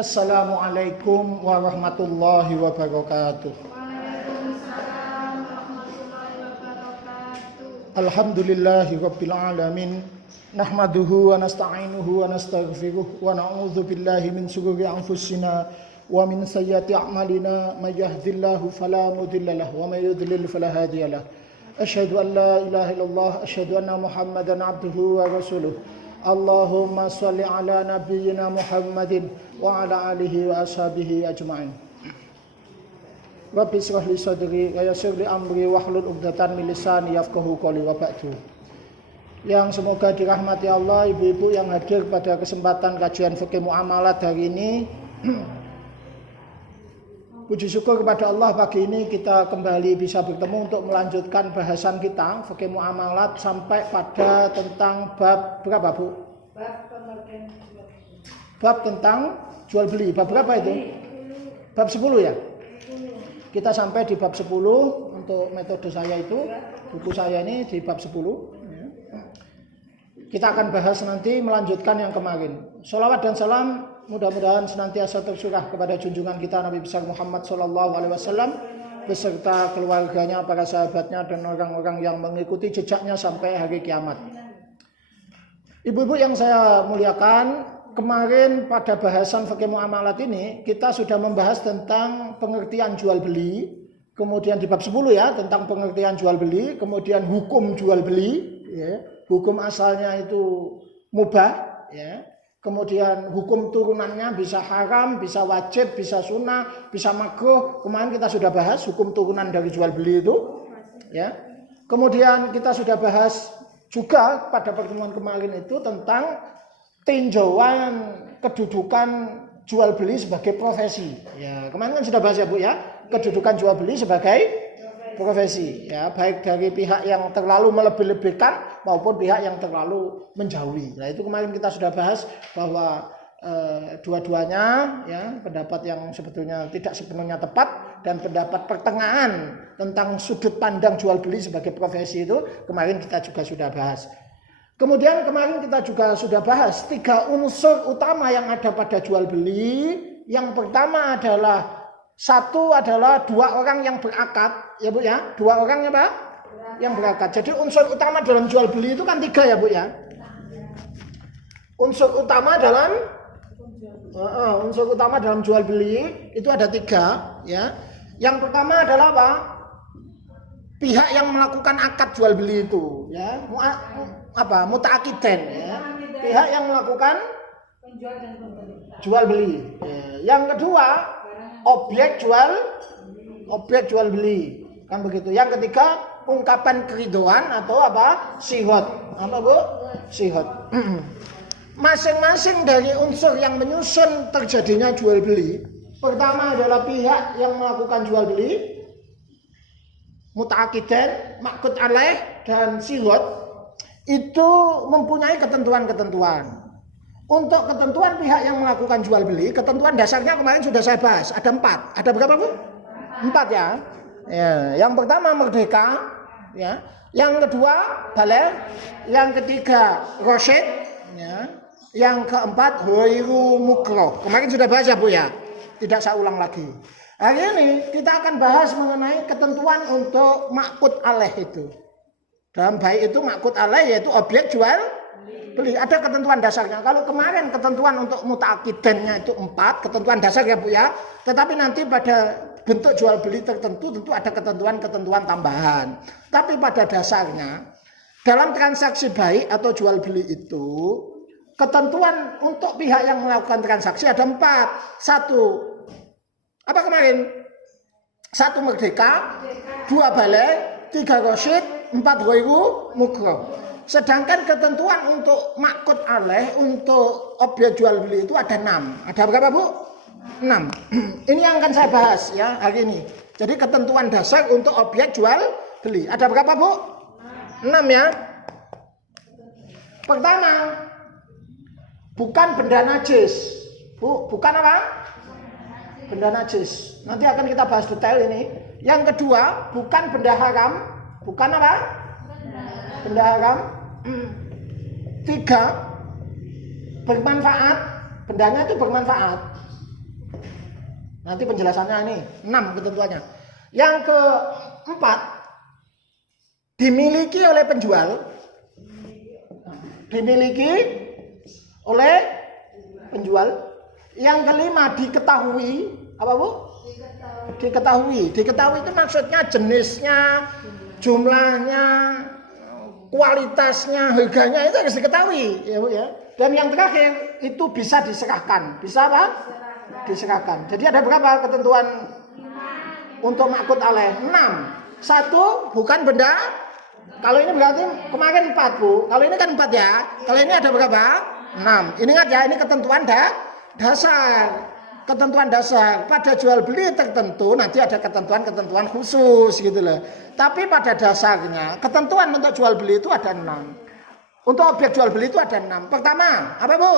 Assalamualaikum warahmatullahi wabarakatuh. Waalaikumsalam warahmatullahi wabarakatuh. Alhamdulillahi rabbil alamin. Nahmaduhu wa nasta'inuhu wa nastaghfiruh wa na'udzu billahi min shururi anfusina wa min sayyiati a'malina. May yahdihillahu fala mudhillalah wa may yudlil fala hadiyalah. Asyhadu an la ilaha illallah, asyhadu anna Muhammadan abduhu wa rasuluh. Allahumma shalli ala nabiyyina Muhammadin wa ala alihi wa ashabihi ajma'in. Rabbi shrah li sadri wa yassir li amri wahlul 'uqdatam min lisani yafqahu qawli wa ba'du. Yang semoga dirahmati Allah, ibu-ibu yang hadir pada kesempatan kajian fikih muamalat hari ini. Puji syukur kepada Allah, pagi ini kita kembali bisa bertemu untuk melanjutkan bahasan kita fikih muamalat sampai pada tentang bab berapa, Bu? Bab tentang jual beli. Bab berapa itu? Bab 10 ya? Kita sampai di bab 10 untuk metode saya itu, buku saya ini di bab 10. Kita akan bahas nanti melanjutkan yang kemarin. Sholawat dan salam mudah-mudahan senantiasa tercurah kepada junjungan kita Nabi besar Muhammad SAW beserta keluarganya, para sahabatnya, dan orang-orang yang mengikuti jejaknya sampai hari kiamat. Ibu-ibu yang saya muliakan, kemarin pada bahasan fikih muamalat ini kita sudah membahas tentang pengertian jual beli, kemudian di bab 10 ya tentang pengertian jual beli, kemudian hukum jual beli, ya, hukum asalnya itu mubah, ya. Kemudian hukum turunannya bisa haram, bisa wajib, bisa sunnah, bisa makruh. Kemarin kita sudah bahas hukum turunan dari jual beli itu, ya. Kemudian kita sudah bahas juga pada pertemuan kemarin itu tentang tinjauan kedudukan jual beli sebagai profesi. Ya, kemarin kan sudah bahas ya Bu ya, kedudukan jual beli sebagai profesi, ya, baik dari pihak yang terlalu melebih-lebihkan maupun pihak yang terlalu menjauhi. Nah, itu kemarin kita sudah bahas bahwa dua-duanya, ya, pendapat yang sebetulnya tidak sepenuhnya tepat dan pendapat pertengahan tentang sudut pandang jual beli sebagai profesi itu kemarin kita juga sudah bahas. Kemudian kemarin kita juga sudah bahas 3 unsur utama yang ada pada jual beli. Yang pertama adalah satu adalah 2 orang yang berakad, ya Bu ya, 2 orang apa? Yang berakad. Jadi unsur utama dalam jual beli itu kan 3 ya Bu ya. Unsur utama dalam jual beli itu ada 3 ya. Yang pertama adalah apa? Pihak yang melakukan akad jual beli itu, ya, mutaakidan, ya. Pihak yang melakukan jual beli. Ya. Yang kedua objek jual beli, kan begitu. Yang ketiga ungkapan keridoan atau apa? Sihot. Apa Bu? Sihot. Masing-masing dari unsur yang menyusun terjadinya jual beli. Pertama adalah pihak yang melakukan jual beli, mutaakidan, maqud alaih, dan sihot, itu mempunyai ketentuan-ketentuan. Untuk ketentuan pihak yang melakukan jual beli, ketentuan dasarnya kemarin sudah saya bahas. Ada 4. Ada berapa Bu? 4 ya. Ya. Yang pertama merdeka, ya. Yang kedua baligh, yang ketiga rasyid, ya. Yang keempat ghairu mukrah. Kemarin sudah bahas ya Bu ya. Tidak saya ulang lagi. Hari ini kita akan bahas mengenai ketentuan untuk maqud alaih itu. Dalam baik itu maqud alaih yaitu objek jual beli, ada ketentuan dasarnya. Kalau kemarin ketentuan untuk mutaakidannya itu 4 ketentuan dasar ya Bu ya. Tetapi nanti pada bentuk jual beli tertentu tentu ada ketentuan-ketentuan tambahan. Tapi pada dasarnya dalam transaksi baik atau jual beli itu ketentuan untuk pihak yang melakukan transaksi ada 4. 1 apa kemarin? 1 merdeka, 2 baligh, 3 rasyid, 4 ghairu mukrah. Sedangkan ketentuan untuk maqud alaih untuk objek jual beli itu ada 6. Ada berapa Bu? 6. Ini yang akan saya bahas ya hari ini. Jadi ketentuan dasar untuk objek jual beli. Ada berapa Bu? 6 ya. Pertama, bukan benda najis. Bu, bukan apa? Benda najis. Nanti akan kita bahas detail ini. Yang kedua, bukan benda haram. Bukan apa? Benda haram. 3, bermanfaat. Bendanya itu bermanfaat. Nanti penjelasannya ini 6 ketentuannya. Yang keempat, dimiliki oleh penjual. Dimiliki oleh penjual. Yang kelima, diketahui. Apa Bu? Diketahui. Diketahui itu maksudnya jenisnya, jumlahnya, kualitasnya, harganya itu harus diketahui, ya Bu ya. Dan yang terakhir itu bisa diserahkan. Bisa apa? Diserahkan. Jadi ada berapa ketentuan untuk makut alaih? 6. 1 bukan benda. Kalau ini berarti kemarin 4 Bu. Kalau ini kan 4 ya. Kalau ini ada berapa? 6. Ini ingat ya, ini ketentuan dasar. Ketentuan dasar. Pada jual beli tertentu nanti ada ketentuan-ketentuan khusus gitu loh. Tapi pada dasarnya ketentuan untuk jual beli itu ada 6. Untuk objek jual beli itu ada 6. Pertama, apa Bu?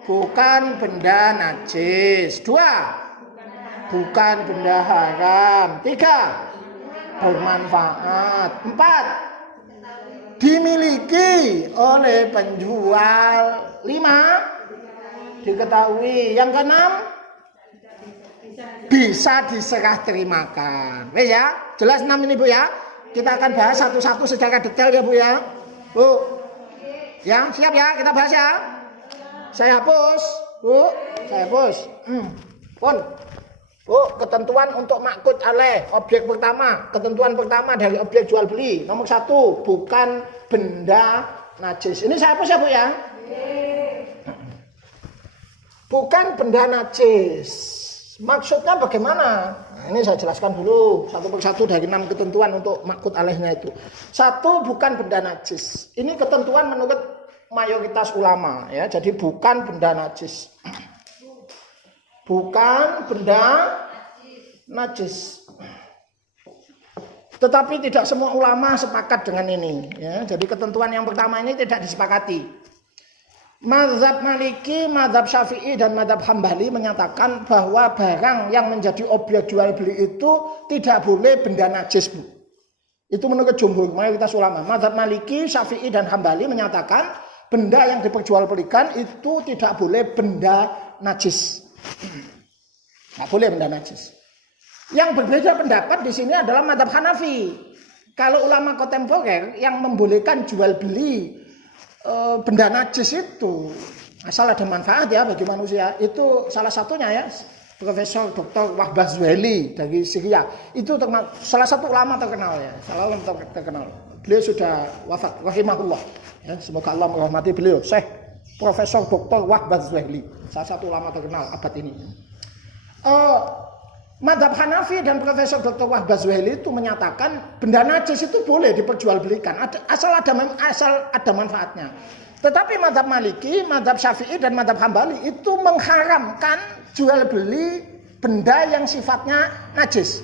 Bukan benda najis. 2, bukan benda haram. 3, bermanfaat. 4, dimiliki oleh penjual. 5, diketahui. Yang ke-6, bisa diserah terimakan. Ya, jelas 6 ini Bu ya. Kita akan bahas satu-satu secara detail ya Bu ya. Bu. Ya, siap ya, kita bahas ya. Saya hapus, Bu. Saya hapus. Pun. Bu, ketentuan untuk makut alaih. Objek pertama, ketentuan pertama dari objek jual beli. Nomor 1, bukan benda najis. Ini saya hapus ya Bu ya. Bukan benda najis. Maksudnya bagaimana? Nah, ini saya jelaskan dulu satu persatu dari 6 ketentuan untuk makut alaihnya itu. 1, bukan benda najis. Ini ketentuan menurut mayoritas ulama ya. Jadi bukan benda najis. Bukan benda najis. Tetapi tidak semua ulama sepakat dengan ini ya. Jadi ketentuan yang pertama ini tidak disepakati. Mazhab Maliki, mazhab Syafi'i dan mazhab Hambali menyatakan bahwa barang yang menjadi objek jual beli itu tidak boleh benda najis Bu. Itu menurut jumhur mayoritas ulama. Mazhab Maliki, Syafi'i dan Hambali menyatakan benda yang diperjualbelikan itu tidak boleh benda najis. Tidak boleh benda najis. Yang berbeda pendapat di sini adalah mazhab Hanafi. Kalau ulama kontemporer yang membolehkan jual beli benda najis itu asal ada manfaat ya bagi manusia, itu salah satunya ya Profesor Dr. Wahbah Zuhaili dari Syria. Itu salah satu ulama terkenal ya, salah ulama terkenal. Beliau sudah wafat rahimahullah ya, semoga Allah merahmati beliau. Syekh Profesor Dr. Wahbah Zuhaili, salah satu ulama terkenal abad ini. Madhab Hanafi dan Profesor Dr. Wahbah Zuhaili itu menyatakan benda najis itu boleh diperjualbelikan asal ada manfaatnya. Tetapi madhab Maliki, madhab Syafi'i dan madhab Hambali itu mengharamkan jual beli benda yang sifatnya najis.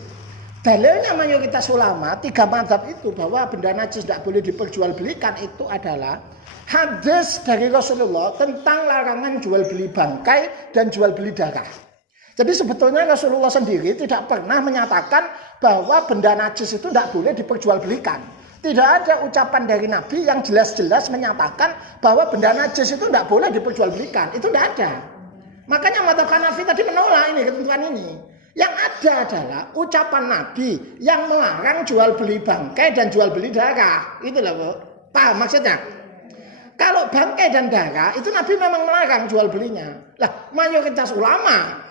Dalilnya mayoritas ulama 3 madhab itu bahwa benda najis tidak boleh diperjualbelikan itu adalah hadis dari Rasulullah tentang larangan jual beli bangkai dan jual beli darah. Jadi sebetulnya Rasulullah sendiri tidak pernah menyatakan bahwa benda najis itu tidak boleh diperjualbelikan. Tidak ada ucapan dari Nabi yang jelas-jelas menyatakan bahwa benda najis itu tidak boleh diperjualbelikan. Itu tidak ada. Makanya mazhab Hanafi tadi menolak ini ketentuan ini. Yang ada adalah ucapan Nabi yang melarang jual beli bangkai dan jual beli darah. Itu loh Bu. Paham maksudnya? Kalau bangkai dan darah itu Nabi memang melarang jual belinya. Lah, mayoritas ulama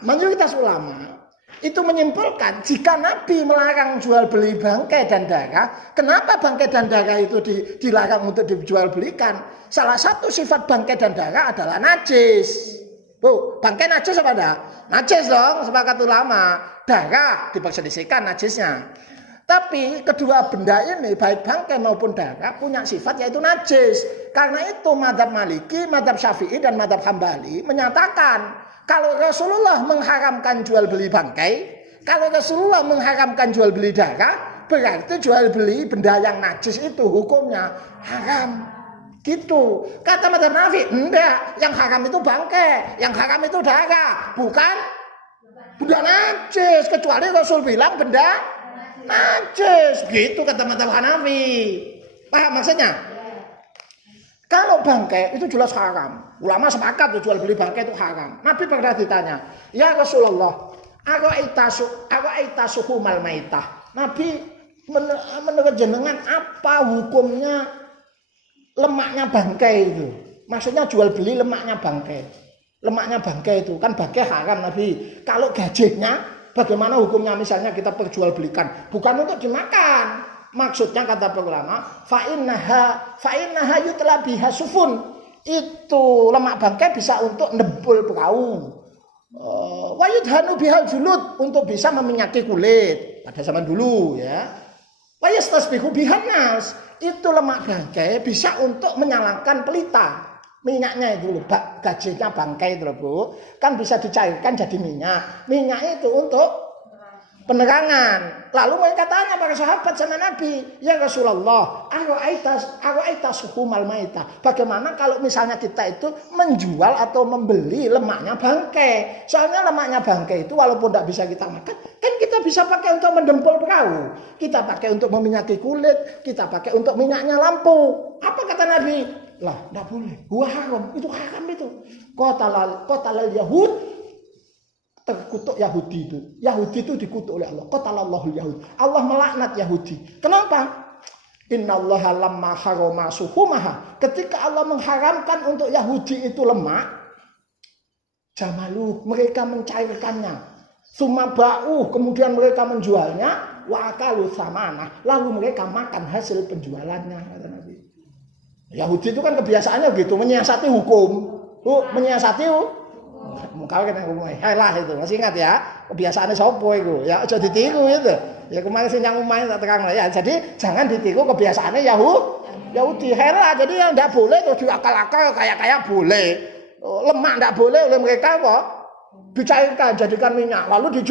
itu menyimpulkan jika Nabi melarang jual beli bangkai dan darah, kenapa bangkai dan darah itu dilarang untuk dijual belikan? Salah satu sifat bangkai dan darah adalah najis. Bu, bangkai najis apa enggak? Najis dong, sepakat ulama. Darah diperselisihkan najisnya. Tapi kedua benda ini baik bangkai maupun darah punya sifat yaitu najis. Karena itu mazhab Maliki, mazhab Syafi'i dan mazhab Hambali menyatakan kalau Rasulullah mengharamkan jual beli bangkai, kalau Rasulullah mengharamkan jual beli darah, berarti jual beli benda yang najis itu hukumnya haram. Gitu. Kata mazhab Hanafi, enggak, yang haram itu bangkai, yang haram itu darah, bukan benda najis, kecuali Rasul bilang benda najis, gitu kata mazhab Hanafi. Paham maksudnya? Kalau bangkai itu jelas haram. Ulama sepakat jual beli bangkai itu haram. Nabi pernah ditanya, "Ya Rasulullah, Ara'aitasuhumal maitah. Nabi menurut jenengan apa hukumnya lemaknya bangkai itu? Maksudnya jual beli lemaknya bangkai. Lemaknya bangkai itu kan bangkai haram Nabi. Kalau gajihnya bagaimana hukumnya misalnya kita perjualbelikan? Bukan untuk dimakan. Maksudnya kata para ulama, fa innaha yutla biha sufun. Itu lemak bangkai bisa untuk nembul perahu. Wa yudhanu bihal julud untuk bisa meminyaki kulit pada zaman dulu ya. Wa yastasbihu bihan nas. Itu lemak bangkai bisa untuk menyalakan pelita. Minyaknya itu loh, gajinya bangkai itu loh Bu. Kan bisa dicairkan jadi minyak. Minyak itu untuk penerangan. Lalu mereka tanya para sahabat sama Nabi, ya Rasulullah, ara'aitasuhumal maitah. Bagaimana kalau misalnya kita itu menjual atau membeli lemaknya bangkai? Soalnya lemaknya bangkai itu walaupun tidak bisa kita makan, kan kita bisa pakai untuk mendempul perahu. Kita pakai untuk meminyaki kulit, kita pakai untuk minyaknya lampu. Apa kata Nabi? Lah, tidak boleh. Huwa haram. Itu haram itu. Qatalal Yahud. Terkutuk Yahudi itu. Yahudi itu dikutuk oleh Allah. Qatalallahu Yahud. Allah melaknat Yahudi. Kenapa? Innallaha lamma harama suhumaha. Ketika Allah mengharamkan untuk Yahudi itu lemak, jamalu, mereka mencairkannya. Sumaba'u, kemudian mereka menjualnya, wa akalu samanah. Lalu mereka makan hasil penjualannya, kata Nabi. Yahudi itu kan kebiasaannya gitu, menyiasati hukum. Menyiasati Mungkin kita ngomong, lah itu masih ingat ya kebiasaannya sopo itu, ya aja ditiru itu. Ya kemarin sih yang main tak terang ya. Jadi jangan ditiru kebiasaannya Yahudi. Hela jadi yang tidak boleh terus diakal-akal kayak boleh. Lemak tidak boleh oleh mereka kok. Dicairkan jadikan minyak. Lalu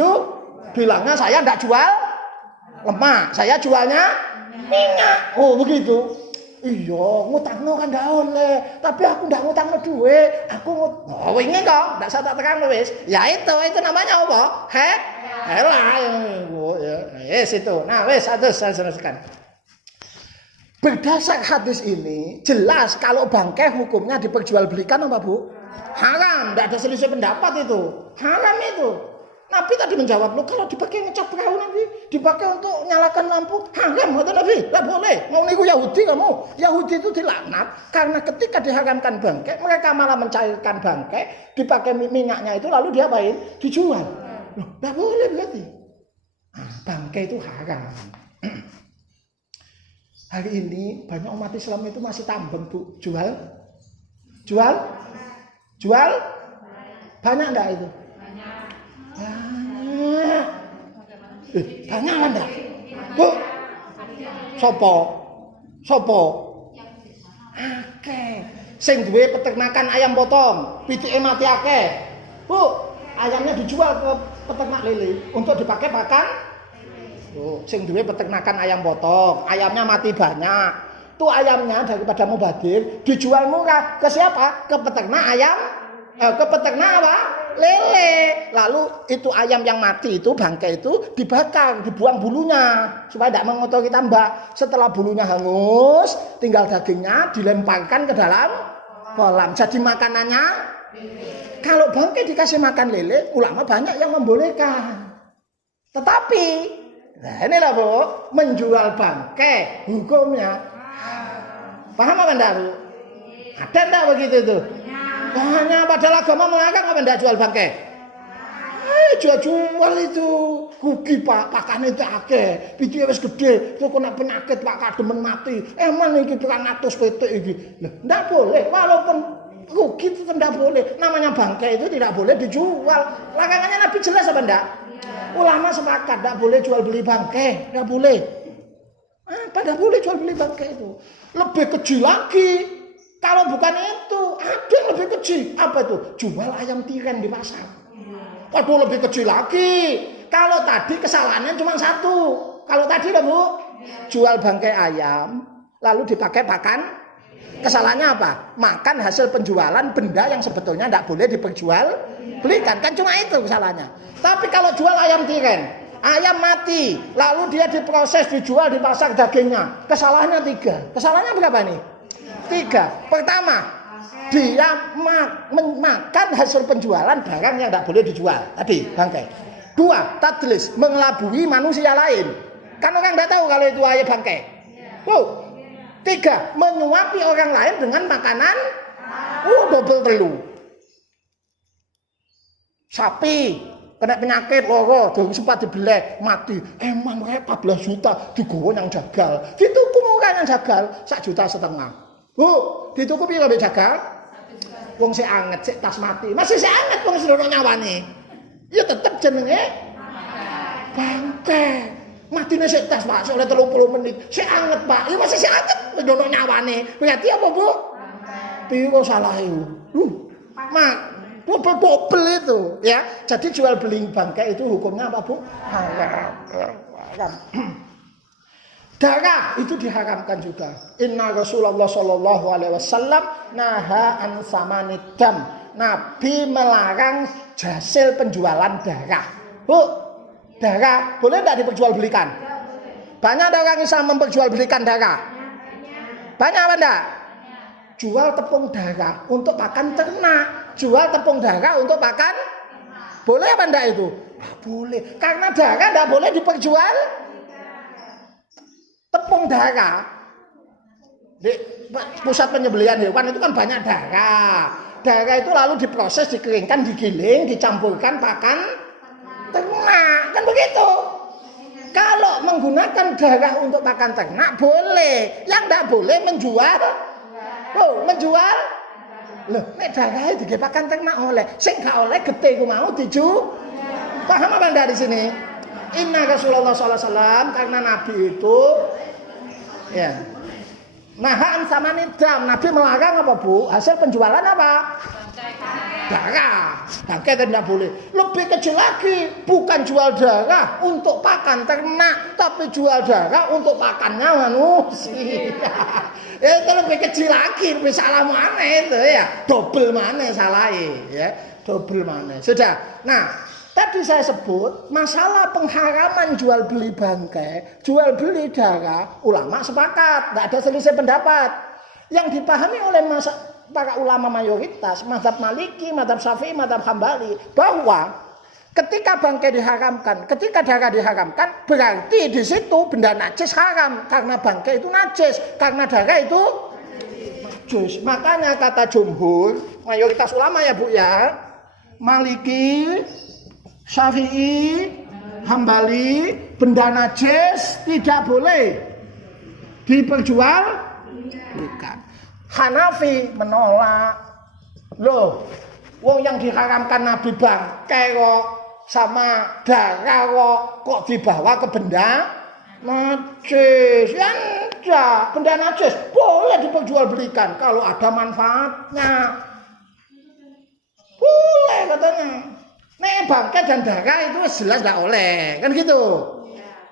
bilangnya saya tidak jual lemak, saya jualnya minyak. Oh begitu. Iya, ngutangno kan ndak oleh, tapi aku ndak ngutangno duit. Wingi kok ndak saya tak terang wis. Ya itu namanya apa? Hela ya. Yes itu. Nah, wis saya jelaskan. Berdasar hadis ini jelas kalau bangkai hukumnya diperjualbelikan apa Bu? Haram, ndak ada selisih pendapat itu. Haram itu. Nabi tadi menjawab, kalau dipakai ngecat perahu Nabi, dipakai untuk nyalakan lampu, haram kata Nabi, tidak boleh. Mau niku Yahudi kamu. Yahudi itu dilaknat karena ketika diharamkan bangkai, mereka malah mencairkan bangkai, dipakai minyaknya itu lalu diapain? Dijual. Loh, tidak boleh berarti. Bangkai itu haram. Hari ini banyak umat Islam itu masih tambeng Bu, jual. Banyak enggak itu? Banyak enggak? Bu. Sopo? Akeh. Sing duwe peternakan ayam potong, pitike mati akeh. Bu, ayamnya dijual ke peternak lele untuk dipakai pakan. Oh, sing duwe peternakan ayam potong, ayamnya mati banyak. Tuh ayamnya daripada mubadir dijual murah ke siapa? Ke peternak ayam. Ke peternak apa? Lele. Lalu itu ayam yang mati itu bangkai itu dibakar, dibuang bulunya supaya tidak mengotori tambak. Setelah bulunya hangus, tinggal dagingnya dilemparkan ke dalam kolam. Jadi makanannya kalau bangkai dikasih makan lele, ulama banyak yang membolehkan. Tetapi nah inilah Bu, menjual bangkai hukumnya paham apa enggak Bu? Ada enggak begitu tuh? Banyak padahal agama melarang apa enggak jual bangkai? Jual itu rugi Pak, pakane itu akeh, pitike wis gede, kok kena penyakit Pak kademen mati. Emang iki 200 petik iki. Lah, enggak boleh walaupun rugi itu tidak boleh. Namanya bangkai itu tidak boleh dijual. Larangannya Nabi jelas apa enggak? Ulama sepakat tidak boleh jual beli bangkai, tidak boleh. Tidak boleh jual beli bangkai itu. Lebih kecil lagi. Kalau bukan itu, ada yang lebih kecil. Apa itu? Jual ayam tiren di pasar. Waduh, lebih kecil lagi. Kalau tadi kesalahannya cuma satu. Kalau tadi lah Bu, jual bangkai ayam, lalu dipakai pakan. Kesalahannya apa? Makan hasil penjualan benda yang sebetulnya tidak boleh diperjualbelikan. Kan cuma itu kesalahannya. Tapi kalau jual ayam tiren, ayam mati, lalu dia diproses, dijual di pasar dagingnya. Kesalahannya 3. Kesalahannya berapa nih? 3. Pertama, dia makan hasil penjualan barang yang tidak boleh dijual. Tadi bangkai. 2, tadlis, mengelabui manusia lain. Kan orang tidak tahu kalau itu ayam bangkai. 3, menyuapi orang lain dengan makanan double telu. Sapi kena penyakit loro, sempat dibelek, mati. Emang 14 juta digowo yang jagal. Dituku orang yang jagal 1,5 juta. Dituku piye kok jagal? Wong sik anget, sik tas mati. Masih sik anget wong sedono nyawane. Ya tetep jenenge bangke. Matine sik tas Pak, oleh 30 menit. Sik anget Pak. Ya masih sik anget sedono nyawane. Berarti apa, Bu? Piye kok salah itu? Double itu ya. Jadi jual beli bangkai itu hukumnya apa, Bu? Haram. Darah itu diharamkan juga. Inna Rasulullah sallallahu alaihi wasallam naha an samanid dam. Nabi melarang hasil penjualan darah. Bu, darah boleh tidak diperjualbelikan? Banyak orang Islam memperjualbelikan darah. Banyak apa enggak? Jual tepung darah untuk pakan ternak. Jual tepung darah untuk pakan. Boleh apa enggak itu? Nah, boleh. Karena darah enggak boleh diperjual. Tepung darah di pusat penyembelihan hewan itu kan banyak darah. Darah itu lalu diproses, dikeringkan, digiling, dicampurkan pakan ternak. Kan begitu. Kalau menggunakan darah untuk pakan ternak boleh. Yang tidak boleh menjual. Menjual. Loh, nek darah itu pakan ternak oleh. Sing gak oleh gede ku mau diju. Paham apa Anda di sini? Inna Rasulullah sallallahu alaihi wasallam, karena Nabi itu ya. Nahan sama nidam, Nabi melarang apa, Bu? Hasil penjualan apa? Darah. Bangkai tidak boleh. Lebih kecil lagi, bukan jual darah untuk pakan ternak, tapi jual darah untuk pakannya manusia. Itu lebih kecil lagi, lebih salah mana itu ya? Double mana salahnya ya? Double mana? Sudah. Nah, tadi saya sebut masalah pengharaman jual beli bangkai, jual beli darah, ulama sepakat, tidak ada selisih pendapat. Yang dipahami oleh para ulama mayoritas, mazhab Maliki, mazhab Syafi'i, mazhab Hambali, bahwa ketika bangkai diharamkan, ketika darah diharamkan, berarti di situ benda najis haram karena bangkai itu najis, karena darah itu najis. Makanya kata jumhur, mayoritas ulama ya Bu ya, Maliki, Syafi'i, Hambali, benda najis tidak boleh diperjualbelikan. Hanafi menolak. Loh, wong yang diharamkan Nabi bangkai kok sama darah kok dibawa ke benda najis. Ya enggak, benda najis boleh diperjualbelikan kalau ada manfaatnya. Boleh katanya. Nek bangkai dan darah itu jelas tidak oleh, kan gitu.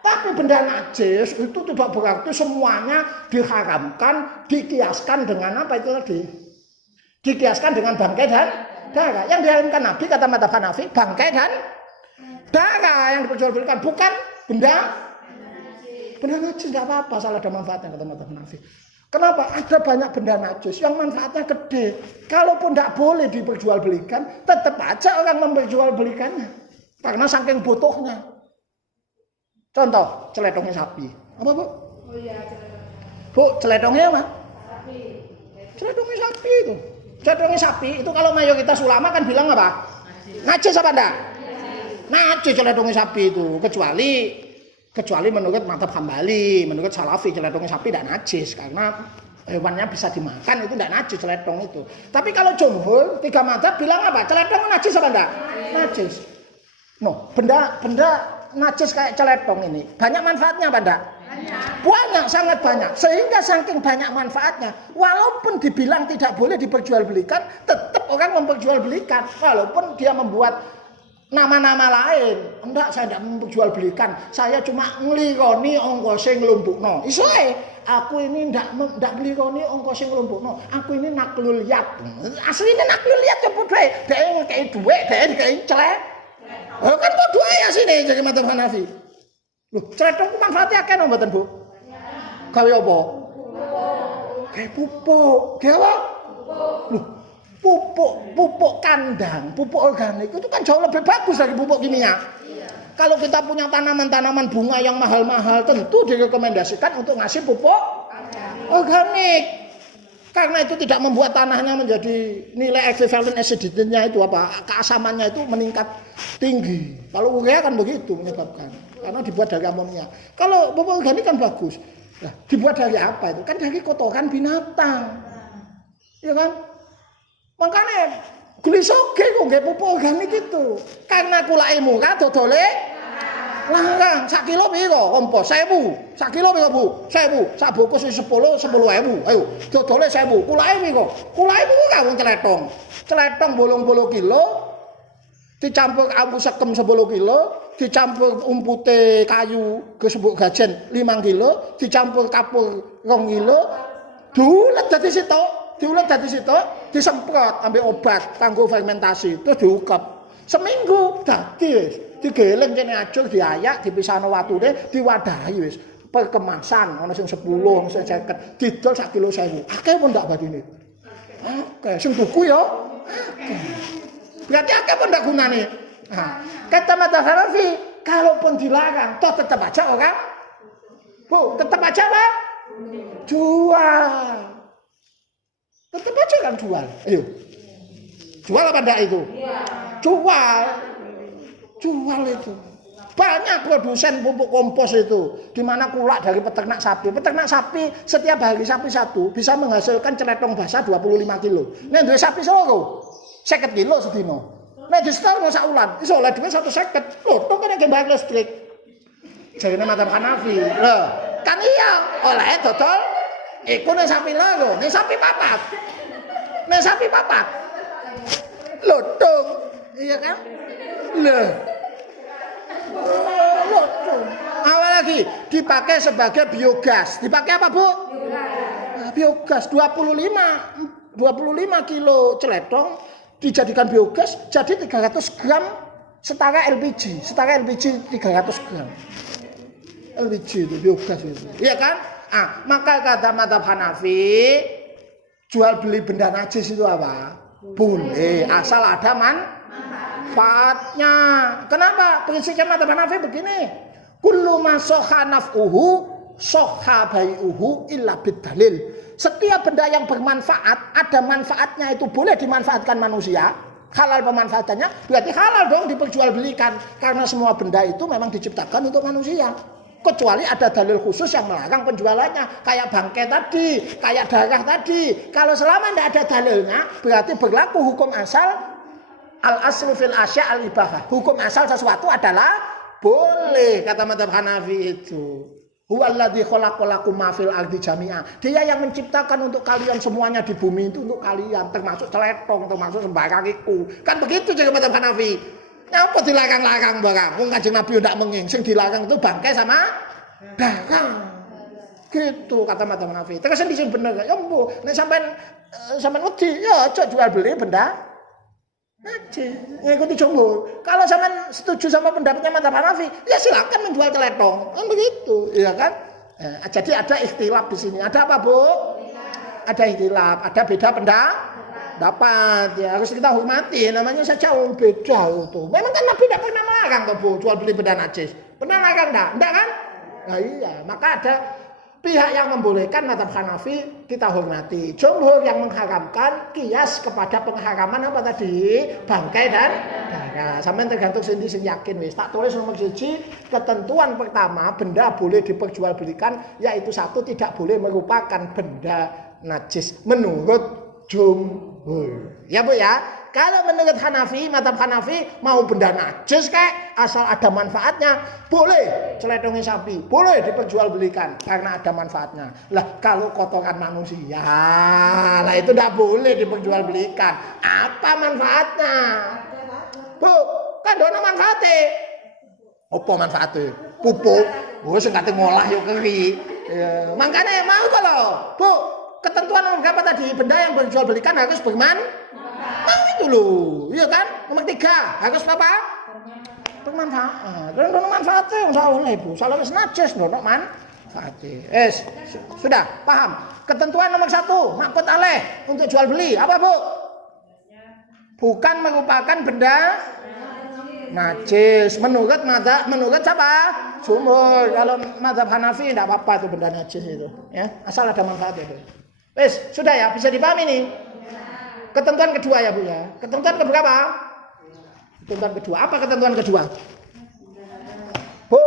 Tapi benda najis itu tidak berarti semuanya diharamkan, dikiaskan dengan apa itu tadi? Dikiaskan dengan bangkai dan darah. Yang diharamkan Nabi kata mazhab Hanafi, bangkai dan darah yang diperjualbelikan, bukan benda najis. Tidak apa-apa, asal ada manfaatnya kata mazhab Hanafi. Kenapa? Ada banyak benda najis yang manfaatnya gede. Kalaupun tidak boleh diperjualbelikan, tetap aja orang memperjualbelikannya. Karena saking butuhnya. Contoh, celetongnya sapi. Apa, Bu? Oh iya, Bu, celetongnya apa? sapi. Celetongnya sapi itu. Celetongnya sapi itu kalau mayoritas ulama kan bilang apa? Najis apa enggak? Najis celetongnya sapi itu. Kecuali menurut mazhab Hambali, menurut Salafi celetongnya sapi tidak najis karena hewannya bisa dimakan, itu tidak najis celetong itu. Tapi kalau jumhur, 3 mazhab bilang apa? Celetong najis apa enggak? Najis. No, benda najis kayak celetong ini banyak manfaatnya apa enggak? Banyak, sangat banyak. Sehingga saking banyak manfaatnya, walaupun dibilang tidak boleh diperjualbelikan, tetap orang memperjualbelikan walaupun dia membuat nama-nama lain. Enggak, saya tidak memperjualbelikan. Saya cuma nglironi ongkose nglumpukno. Iso aku ini ndak nglironi ongkose nglumpukno. Aku ini naklul yat. Asline naklul yat ya padha. Dhek ngekeki dhuwit, dhek dikeki celek. Oh kan podo ae asine jadi mazhab Hanafi. Loh, celetong manfaatnya akeh mboten, Bu? Gawe apa? Gawe pupuk. Gawe apa? Loh, pupuk kandang, pupuk organik itu kan jauh lebih bagus dari pupuk kimia. Kalau kita punya tanaman-tanaman bunga yang mahal-mahal, tentu direkomendasikan untuk ngasih pupuk organik. Karena itu tidak membuat tanahnya menjadi nilai equivalent acidity-nya itu keasamannya itu meningkat tinggi. Kalau urea kan begitu menyebabkan, karena dibuat dari amonia. Kalau pupuk organik kan bagus. Nah, dibuat dari apa itu? Kan dari kotoran binatang. Ya kan? Makanya glisoge kok nggih pupuk organik itu. Karena kulake murah dodole larang. Sak kilo piro kompos? 1000. Sak kilo piro, Bu? 1000. Sak bungkus 10.000. Ayo, dodole 1000. Kulake piro? Kulake murah wong cletong. Cletong 80 kilo dicampur ampu sekem 10 kilo, dicampur umpute kayu gesebuk gajen 5 kilo, dicampur kapur 2 kilo, diulet dadi sitok. Diulet dadi sitok, disemprot ambil obat kanggo fermentasi, terus diukep. Seminggu dadi wis. Digeleng kene ajur diayak, dipisahno watune, diwadahi wis. Perkemasan ana sing 10, ana sing 50, didol sak kilo 1000. Akeh apa ndak badine? Akeh, sing tuku ya akeh. Berarti akeh apa ndak gunane? Nah, kata Madzhab Hanafi, kalaupun dilarang, toh tetap aja orang. Bu, tetap aja apa? Jual. Tetap aja kan jual. Ayo. Jual apa enggak itu? Jual. Jual itu. Banyak produsen pupuk kompos itu, di mana kulak dari peternak sapi. Peternak sapi setiap hari sapi satu bisa menghasilkan celetong basah 25 kilo. Nek duwe sapi loro 50 kilo sedina. Nek disetor sak ulan, iso oleh duwe 150. Lho, tok kene bayar listrik. Jarine Madzhab Hanafi. Lho, kan iya, oleh dodol iku nek sapi loro, nek sapi papat. Nek sapi papat. Lho, dong. Iya kan? Lho. Awal lagi dipakai sebagai biogas. Dipakai apa, Bu? Biogas 25 kilo celetong dijadikan biogas jadi 300 gram setara LPG. Setara LPG 300 gram. LPG itu biogas itu. Iya kan? Maka kata Madzhab Hanafi jual beli benda najis itu apa? Boleh asal ada manfaatnya. Kenapa? Prinsipnya Madzhab Hanafi begini. Kullu ma sahha naf'uhu sahha bai'uhu illa bidalil. Setiap benda yang bermanfaat, ada manfaatnya itu boleh dimanfaatkan manusia. Halal pemanfaatannya, berarti halal dong diperjualbelikan. Karena semua benda itu memang diciptakan untuk manusia. Kecuali ada dalil khusus yang melarang penjualannya. Kayak bangkai tadi, kayak darah tadi. Kalau selama tidak ada dalilnya, berarti berlaku hukum asal al-aslu fil asya al-ibahah. Hukum asal sesuatu adalah boleh, kata Madzhab Hanafi itu. Huwallazi khalaqalakum ma fil ardi jami'a. Dia yang menciptakan untuk kalian semuanya di bumi itu untuk kalian, termasuk celetong, termasuk sembarang iku. Kan begitu juga Madzhab Hanafi. Nyapa dilarang-larang barang? Wong Kanjeng Nabi ndak menging, sing dilarang itu bangkai sama darah. Gitu kata Madzhab Hanafi. Terus sing bener ya mbo, nek sampean wedi ya aja jual beli benda najis, ngikuti jumhur. Kalau sampean setuju sama pendapatnya Madzhab Hanafi, ya silakan menjual celetong. Kan begitu, iya kan? Jadi ada ikhtilaf di sini. Ada apa, Bu? Ada ikhtilaf, ada beda pendapat. Ya harus kita hormati. Namanya saja beda itu. Memang kan Nabi tidak pernah melarang toh, Bu, jual beli benda najis. Pernah larang enggak? Enggak kan? Nah iya, maka ada pihak yang membolehkan Madzhab Hanafi kita hormati. Jumhur yang mengharamkan kias kepada pengharaman apa tadi? Bangkai dan darah. Sampai tergantung sendiri sing yakin wis. Tak tulis nomor 1, ketentuan pertama benda boleh diperjualbelikan yaitu 1 tidak boleh merupakan benda najis menurut jumhur. Ya Bu ya. Kalau menurut Hanafi, Madzhab Hanafi mau benda najis kayak asal ada manfaatnya, boleh celetongin sapi, boleh diperjualbelikan karena ada manfaatnya. Lah kalau kotoran manusia, lah itu tidak boleh diperjualbelikan. Apa manfaatnya? Bu, kan dono manfaatnya. Apa manfaatnya? Pupuk. Oh, sing kate ngolah yo keri. Ya, makanya mau kalau, Bu, ketentuan nomor berapa tadi? Benda yang diperjualbelikan harus bermanfaat. Itu loh, iya kan? Nomor 3 harus apa? Bermanfaat. Dan dono manfaatnya enggak oleh Bu. Salah wis najis dono manfaatnya. Sudah paham. Ketentuan nomor 1 makut aleh untuk jual beli apa Bu? Bukan merupakan benda najis. Menurut siapa? Sumur. Kalau mazhab Hanafi tidak apa-apa itu benda najis itu, ya. Asal ada manfaat itu. Wes, sudah ya, bisa dipahami nih. Ketentuan kedua ya, Bu ya. Ketentuan keberapa? Ketentuan kedua. Apa ketentuan kedua? Bu,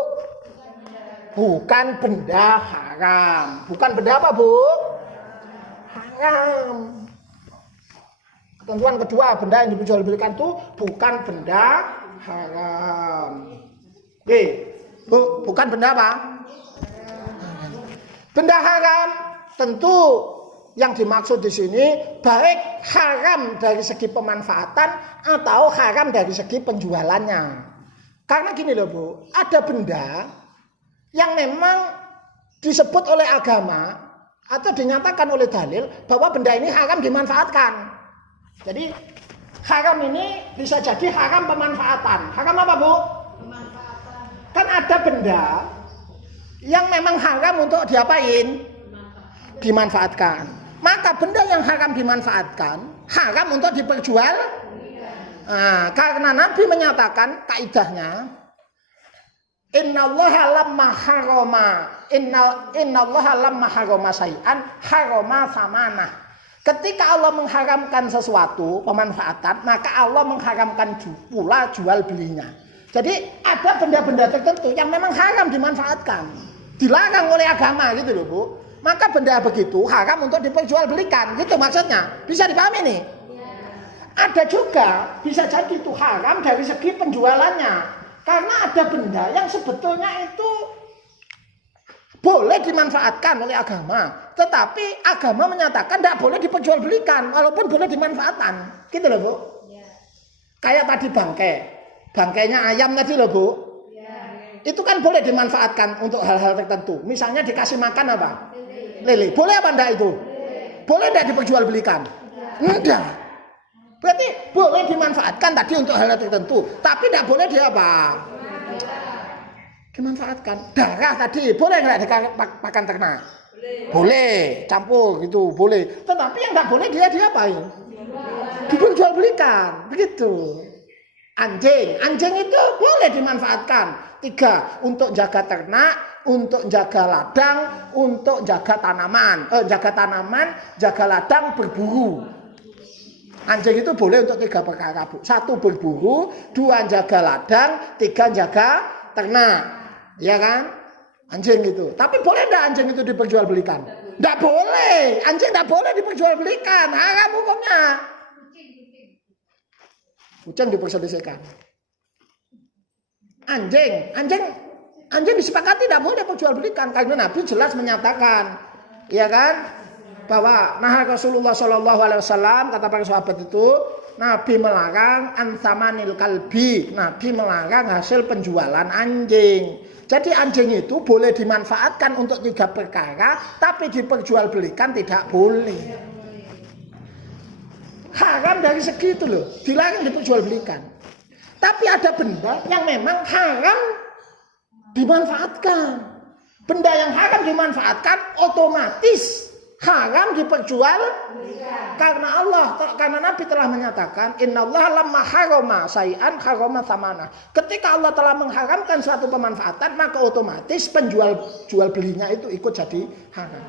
bukan benda haram. Bukan benda apa, Bu? Haram. Ketentuan kedua, benda yang diperjualbelikan itu bukan benda haram. Oke, Bu, bukan benda apa? Benda haram tentu yang dimaksud di sini baik haram dari segi pemanfaatan atau haram dari segi penjualannya. Karena gini loh, Bu, ada benda yang memang disebut oleh agama atau dinyatakan oleh dalil bahwa benda ini haram dimanfaatkan. Jadi haram ini bisa jadi haram pemanfaatan. Haram apa, Bu? Pemanfaatan. Kan ada benda yang memang haram untuk diapain? Dimanfaatkan. Maka benda yang haram dimanfaatkan, haram untuk diperjual. Nah, karena Nabi menyatakan kaidahnya, Innallaha lamma harama syai'an harama samanah. Ketika Allah mengharamkan sesuatu pemanfaatan, maka Allah mengharamkan pula jual belinya. Jadi ada benda-benda tertentu yang memang haram dimanfaatkan, dilarang oleh agama gitu loh, Bu. Maka benda begitu haram untuk diperjualbelikan, gitu maksudnya. Bisa dipahami nih? Ada juga bisa jadi itu haram dari segi penjualannya. Karena ada benda yang sebetulnya itu boleh dimanfaatkan oleh agama, tetapi agama menyatakan tidak boleh diperjualbelikan walaupun boleh dimanfaatkan. Gitu loh, Bu. Kayak tadi bangkainya ayam tadi loh, Bu. Itu kan boleh dimanfaatkan untuk hal-hal tertentu. Misalnya dikasih makan apa? Lele. Boleh apa enggak itu? Boleh enggak diperjualbelikan? Enggak. Berarti boleh dimanfaatkan tadi untuk hal tertentu, tapi enggak boleh dia apa? Dimanfaatkan. Darah tadi boleh enggak dimakan ternak? Boleh, campur gitu, boleh. Tetapi yang enggak boleh dia diapain? Diperjualbelikan. Begitu. Anjing itu boleh dimanfaatkan. 3, untuk jaga ternak, untuk jaga ladang, untuk jaga tanaman, jaga ladang, berburu. Anjing itu boleh untuk 3 perkara, Bu. 1 berburu, 2 jaga ladang, 3 jaga ternak. Ya kan? Anjing itu. Tapi boleh enggak anjing itu diperjualbelikan? Enggak boleh. Anjing enggak boleh diperjualbelikan. Haram hukumnya. Kucing diperselisihkan. Anjing disepakati tidak boleh diperjualbelikan karena Nabi jelas menyatakan, ya kan, bahwa Rasulullah Shallallahu Alaihi Wasallam, kata para sahabat itu, Nabi melarang ansamanil kalbi, Nabi melarang hasil penjualan anjing. Jadi anjing itu boleh dimanfaatkan untuk 3 perkara, tapi diperjualbelikan tidak boleh. Haram dari segi itu loh, dilarang diperjualbelikan. Tapi ada benda yang memang haram dimanfaatkan. Benda yang haram dimanfaatkan otomatis haram diperjual karena Nabi telah menyatakan innallaha lamma harama syai'an harama samanah. Ketika Allah telah mengharamkan suatu pemanfaatan, maka otomatis jual belinya itu ikut jadi haram.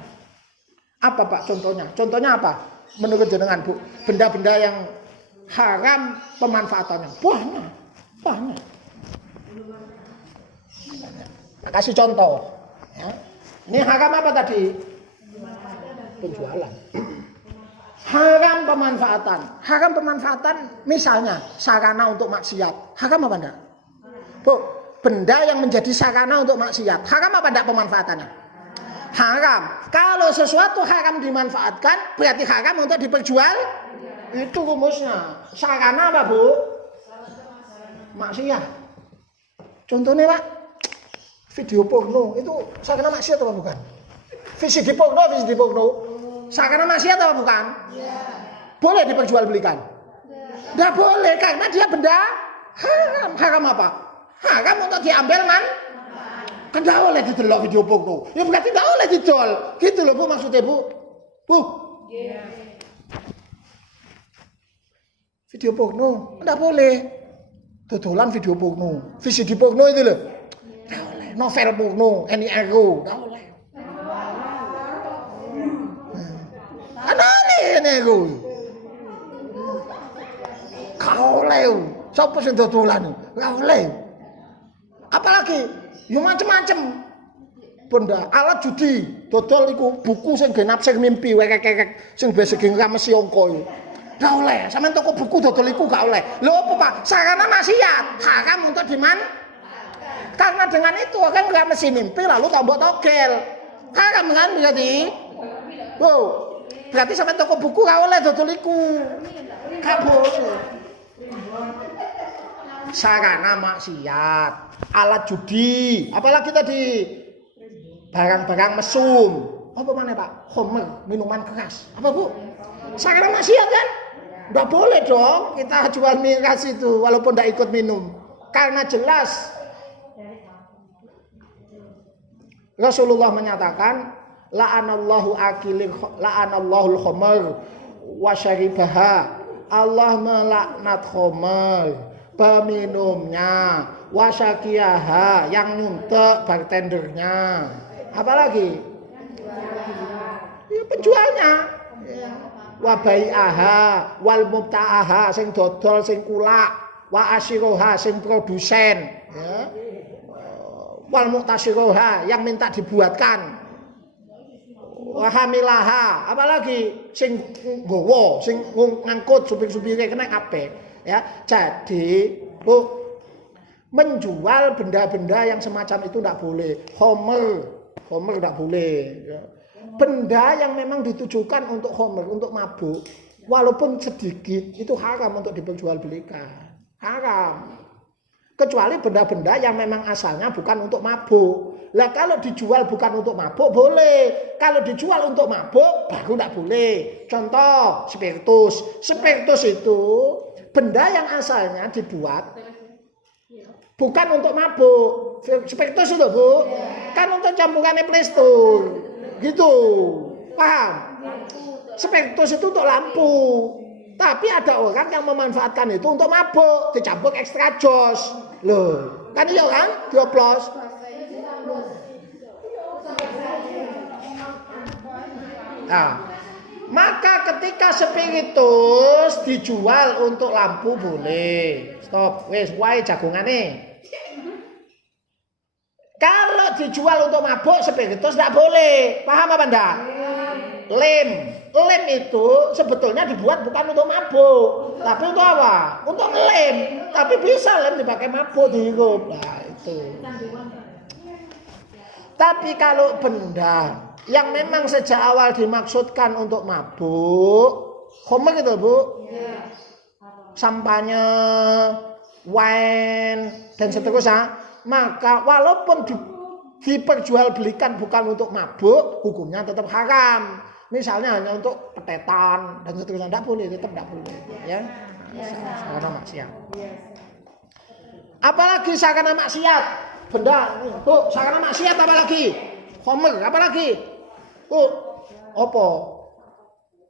Apa, Pak, contohnya? Contohnya apa? Menurut jenengan, Bu, benda-benda yang haram pemanfaatannya banyak. Kasih contoh, ya. Ini haram apa tadi? Penjualan. Haram pemanfaatan misalnya sarana untuk maksiat. Haram apa enggak? Bu, benda yang menjadi sarana untuk maksiat. Haram apa enggak pemanfaatannya? Haram. Kalau sesuatu haram dimanfaatkan, berarti haram untuk diperjual. Itu rumusnya. Sarana apa, Bu? Maksiat. Contohnya, Pak, video porno itu sarana maksiat apa bukan? VCD porno. Sarana maksiat apa bukan? Boleh diperjualbelikan? Tidak boleh karena dia benda haram. Haram apa? Haram untuk diambil kan tidak boleh didelok video porno. Ya berarti tidak boleh dijual. Gitu loh, Bu, maksudnya, Bu. Video porno tidak boleh. Dodolan video porno, VCD porno itu loh. Nggak oleh. Novel porno, NIRO, nggak oleh. Anane NIRO. Nggak oleh. Siapa sing dodolan? Nggak oleh. Apalagi, yo macem-macem. Benda alat judi, dodol iku buku sing genap sing mimpi wekek-kekek sing biasa sing ramesi angka iku. Nggak oleh, sampean toko buku dodol iku nggak oleh. Lho apa Pak? Sarana maksiat, haram untuk karena dengan itu akan ramesi mimpi lalu tombok togel. Haram kan berarti? Wow. Berarti sampean toko buku nggak oleh dodol iku. Nggak boleh. Sarana maksiat, alat judi, apalagi tadi barang-barang mesum. Apa mana Pak? Homer, minuman keras. Apa Bu? Sarana maksiat kan? Nggak boleh dong kita jual miras itu walaupun nggak ikut minum. Karena jelas Rasulullah menyatakan la'anallahu la'anallahul khamar wa syaribaha. Allah melaknat khamar, peminumnya, wasyakiyaha yang nyuntek bartendernya. Apalagi? Ya, penjualnya. Wa bai'aha wal mubta'aha sing dodol sing kulak, wa asyiroha sing produsen, ya. Wal muktasiroha yang minta dibuatkan. Wa hamilaha, apalagi sing nggowo, sing ngangkut supir-supire kena kabeh, ya. Jadi, Bu, menjual benda-benda yang semacam itu tidak boleh. Homer tidak boleh. Benda yang memang ditujukan untuk homer, untuk mabuk, walaupun sedikit, itu haram untuk diperjualbelikan. Haram. Kecuali benda-benda yang memang asalnya bukan untuk mabuk. Lah kalau dijual bukan untuk mabuk boleh. Kalau dijual untuk mabuk baru tidak boleh. Contoh spiritus. Spiritus itu benda yang asalnya dibuat bukan untuk mabuk. Spiritus itu Bu, kan untuk campurannya plastur, gitu, paham? Spiritus itu untuk lampu, tapi ada orang yang memanfaatkan itu untuk mabuk, dicampur ekstra jos, loh, kan iya kan, dioplos. Nah, maka ketika spiritus dijual untuk lampu boleh. Stop, wes, wae jagongane. Kalau dijual untuk mabuk spiritus tidak boleh. Paham apa enggak? Lem itu sebetulnya dibuat bukan untuk mabuk, tapi untuk apa? Untuk lem. Tapi bisa lem dipakai mabuk dihirup. Nah, itu. Tapi kalau benda yang memang sejak awal dimaksudkan untuk mabuk, homer gitu Bu. Sampahnya, wine dan seterusnya, maka walaupun diperjualbelikan bukan untuk mabuk, hukumnya tetap haram. Misalnya hanya untuk petetan dan seterusnya, tidak boleh, tetap tidak boleh, ya. Sarana maksiat. Apalagi sarana maksiat, benda, Bu, sarana maksiat apalagi? Homer, apalagi? Bu, apa?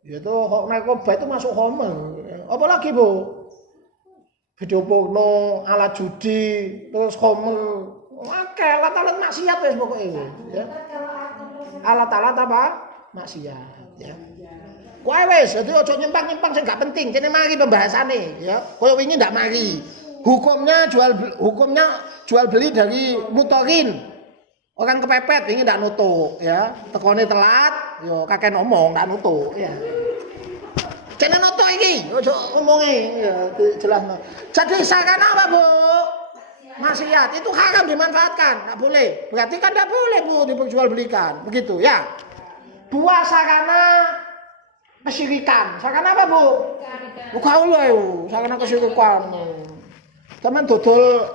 Itu narkoba itu masuk homer. Apalagi Bu? Video porno, alat judi, terus homer, alat-alat maksiat wis pokoke, ya. Alat-alat apa? Maksiat, ya. Kowe wis, dadi aja nyimpang-nyimpang sing gak penting, kene mari pembahasane, ya. Koyo wingi ndak mari. Hukumnya jual beli dari mutorin. Orang kepepet wingi ndak nutuk, ya. Tekone telat, yo kakek ngomong ndak nutuk, ya. Cene noto iki, ojo omonge ya jelasno. Jadi sarana apa, Bu? Maksiat itu haram dimanfaatkan, enggak boleh. Berarti kan enggak boleh Bu diperjualbelikan, begitu ya. Dua sarana kesyirikan. Sarana apa, Bu? Bukan oleh, sarana kesyirikan. Teman dodol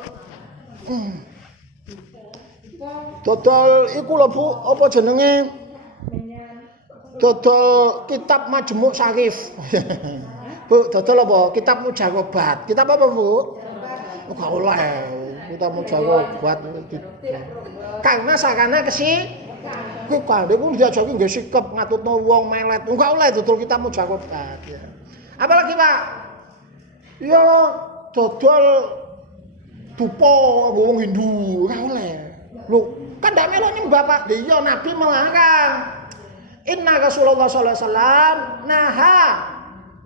iku lho Bu, apa jenenge? Dodol kitab Majmu' Syarif. Bu, dodol apa? Kitab Mujarobat. Kitab apa, Bu? Enggak oleh. Kitab Mujarobat. Karena sarana kuwi niku diajaki nggih sikep ngatutno wong melet. Enggak oleh dodol kitab Mujarobat. Apalagi, Pak? Ya dodol dupo wong Hindu ora oleh. Lho, kan ndak melu nyembah Pak. Iya Nabi melarang. Inna Rasulullah sallallahu alaihi wasallam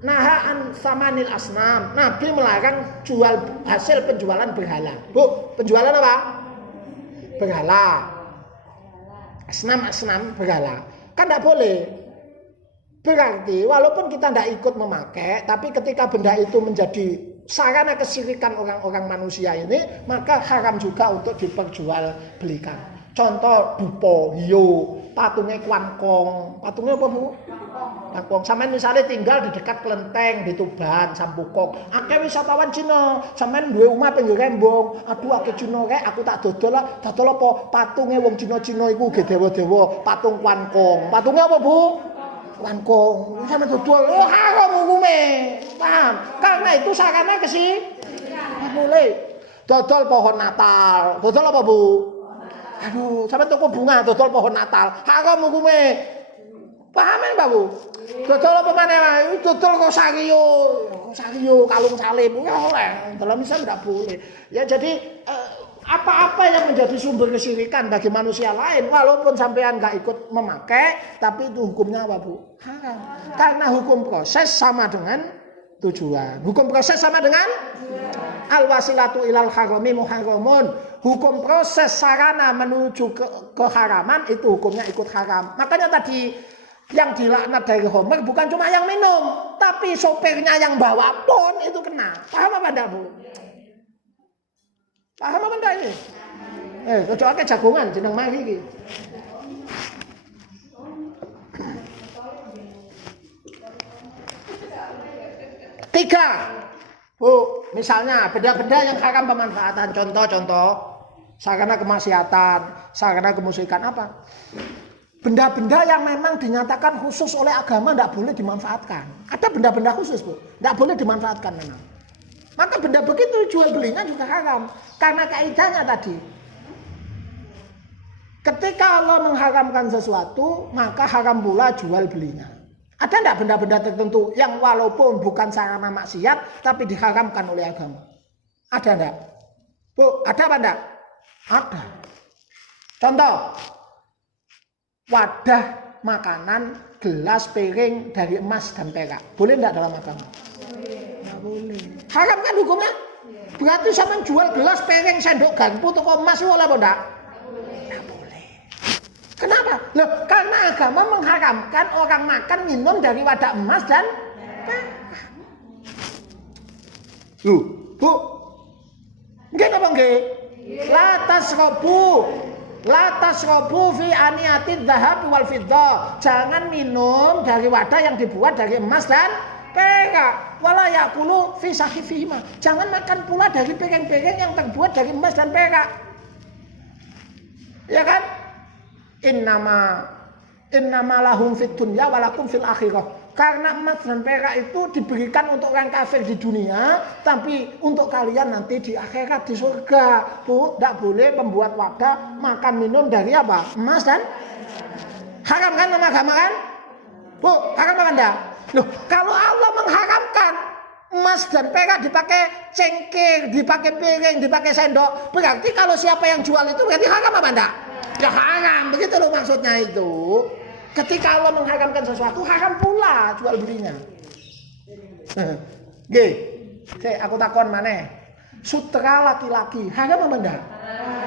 naha an samanil asnam. Nabi melarang jual hasil penjualan berhala. Bu, penjualan apa? Berhala. Asnam berhala. Kan tidak boleh. Berarti walaupun kita tidak ikut memakai, tapi ketika benda itu menjadi sarana kesyirikan orang-orang manusia ini, maka haram juga untuk diperjualbelikan. Contoh dupo, hiyo, patungnya kuangkong. Patungnya apa Bu? Kuangkong. Sampeyan misalnya tinggal di dekat Klenteng, di Tuban, Sampukong. Akeh wisatawan Cina, sampeyan duwe omah pinggir rembong. Aduh akeh Cina kae aku tak dodol lah. Dodol apa? Patunge wong Cina-Cina iku ge dewa-dewa, patung kuangkong. Patungnya apa Bu? Kuangkong. Sampeyan dodol, oh haram hukume. Paham? Karena itu sarana boleh. Dodol pohon Natal. Dodol apa Bu? Aduh, sampai toko bunga dodol pohon Natal. Haram hukume. Paham ya, Pak Bu? Dodol apa maneh wae? Dodol kosario, kalung salib. Ya oleh. Dalam Islam tidak boleh. Ya jadi apa-apa yang menjadi sumber kesyirikan bagi manusia lain walaupun sampean enggak ikut memakai, tapi itu hukumnya apa, Bu? Haram. Karena hukum proses sama dengan tujuan. Hukum proses sama dengan al-wasilatu ilal harami muharramun. Hukum proses sarana menuju keharaman itu hukumnya ikut haram. Makanya tadi yang dilaknat dari Homer bukan cuma yang minum, tapi sopirnya yang bawa pun itu kena. Paham apa enggak, Bu? Paham apa enggak ini? Kecuali jagongan jeneng mari iki. Tiga, Bu, misalnya benda-benda yang haram pemanfaatan, contoh sarana kemaksiatan, sarana kemusyrikan apa? Benda-benda yang memang dinyatakan khusus oleh agama tidak boleh dimanfaatkan. Ada benda-benda khusus, Bu, tidak boleh dimanfaatkan memang. Maka benda begitu jual belinya juga haram. Karena kaidahnya tadi, ketika Allah mengharamkan sesuatu, maka haram pula jual belinya. Ada enggak benda-benda tertentu yang walaupun bukan sarana maksiat tapi diharamkan oleh agama? Ada enggak? Bu, ada apa enggak? Ada. Contoh, wadah makanan, gelas, piring dari emas dan perak. Boleh enggak dalam agama? Enggak boleh. Haram kan hukumnya? Berarti sama jual gelas, piring, sendok, garpu, toko emas itu boleh apa enggak? Kenapa? Loh, karena agama mengharamkan orang makan minum dari wadah emas dan perak. Loh, Bu. Nggih napa nggih? La tasrobu fi aniyatid dzahab wal fiddah. Jangan minum dari wadah yang dibuat dari emas dan perak. Wala yaqulu fi sahifihima. Jangan makan pula dari piring-piring yang terbuat dari emas dan perak. Ya kan? Innama lahum fid dunya walakum fil akhirah. Karena emas dan perak itu diberikan untuk orang kafir di dunia, tapi untuk kalian nanti di akhirat di surga. Bu, tidak boleh membuat wadah makan minum dari apa? Emas dan haram kan nama agama kan? Bu, haram apa enggak? Loh, kalau Allah mengharamkan emas dan perak dipakai cengkir, dipakai piring, dipakai sendok, berarti kalau siapa yang jual itu berarti haram apa enggak? Ya haram, begitu loh maksudnya itu. Ketika Allah mengharamkan sesuatu, haram pula jual belinya. Nggih. Aku takon maneh. Sutra laki-laki haram apa enggak?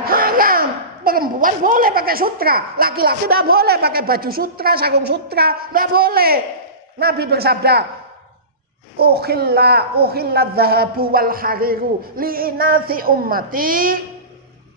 Haram. Perempuan boleh pakai sutra, laki-laki tidak boleh pakai baju sutra, sarung sutra, tidak boleh. Nabi bersabda, "Ukhilla dzahabu wal hariru li inati ummati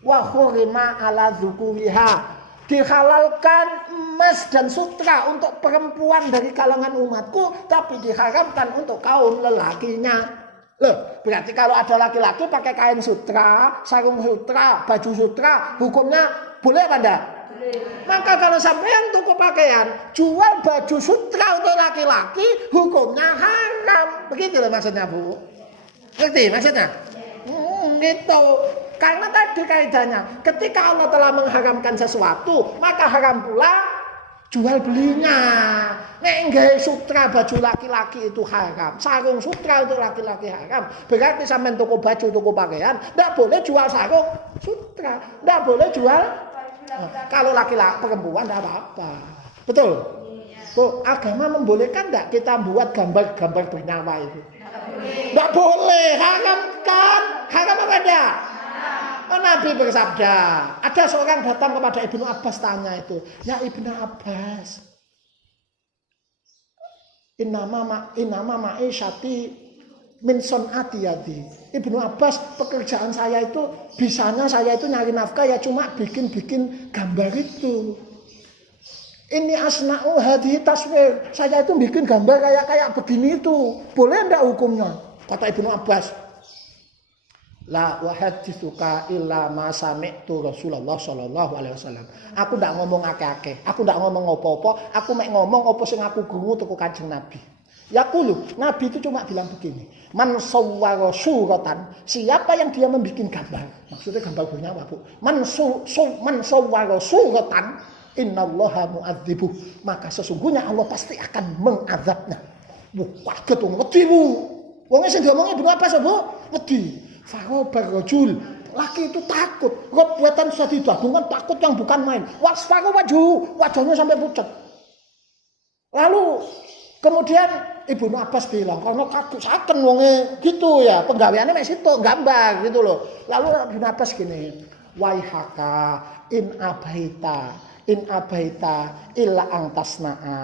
wa hurima ala dzukuriha." Dihalalkan emas dan sutra untuk perempuan dari kalangan umatku, tapi diharamkan untuk kaum lelakinya. Loh, berarti kalau ada laki-laki pakai kain sutra, sarung sutra, baju sutra, hukumnya boleh apa enggak? Maka kalau sampean toko pakaian jual baju sutra untuk laki-laki, hukumnya haram. Begitu loh maksudnya, Bu. Ngerti maksudnya? Gitu. Karena tadi kaidahnya, ketika Allah telah mengharamkan sesuatu, maka haram pula jual belinya. Nek nggawe sutra baju laki-laki itu haram, sarung sutra untuk laki-laki haram. Berarti sampean toko baju, toko pakaian, ndak boleh jual sarung sutra, ndak boleh jual. Kalau laki-laki perempuan ndak apa-apa. Betul? Bu, agama membolehkan ndak kita buat gambar-gambar bernyawa itu? Ndak boleh, haram kan? Haram apa enggak? Nabi bersabda, ada seorang datang kepada Ibnu Abbas tanya itu, ya Ibnu Abbas, Innama ma'isyati min son'ati yadi. Ibnu Abbas, pekerjaan saya itu, bisanya saya itu nyari nafkah ya cuma bikin-bikin gambar itu. Ini asna'u hadhi taswir. Saya itu bikin gambar kayak begini itu. Boleh enggak hukumnya? Kata Ibnu Abbas. La wahaditsuka illa ma sami'tu Rasulullah sallallahu alaihi wasallam. Aku ndak ngomong akeh-akeh, aku ndak ngomong apa-apa, aku mek ngomong apa sing aku krungu teko Kanjeng Nabi. Yaqulu, Nabi itu cuma bilang begini, man sawwara suratan, siapa yang dia membuat gambar. Maksudnya gambar bernyawa, Bu. Man sawwara suratan, innallaha mu'adzibuh. Maka sesungguhnya Allah pasti akan mengazabnya. Wah, kaget wong wedi, Bu. Wong sing diomongi Ibnu Abbas, Bu, wedi. Farobar rajul, laki itu takut. Rob buatan sadidah dengan takut yang bukan main. Wasfaru wajahnya sampai pucat. Lalu kemudian Ibnu Abbas bilang, karena takut saken wonge gitu ya, penggaweane mek situ gambar gitu loh. Lalu Ibnu Abbas gini, waihaka in abaita illa angtasna'a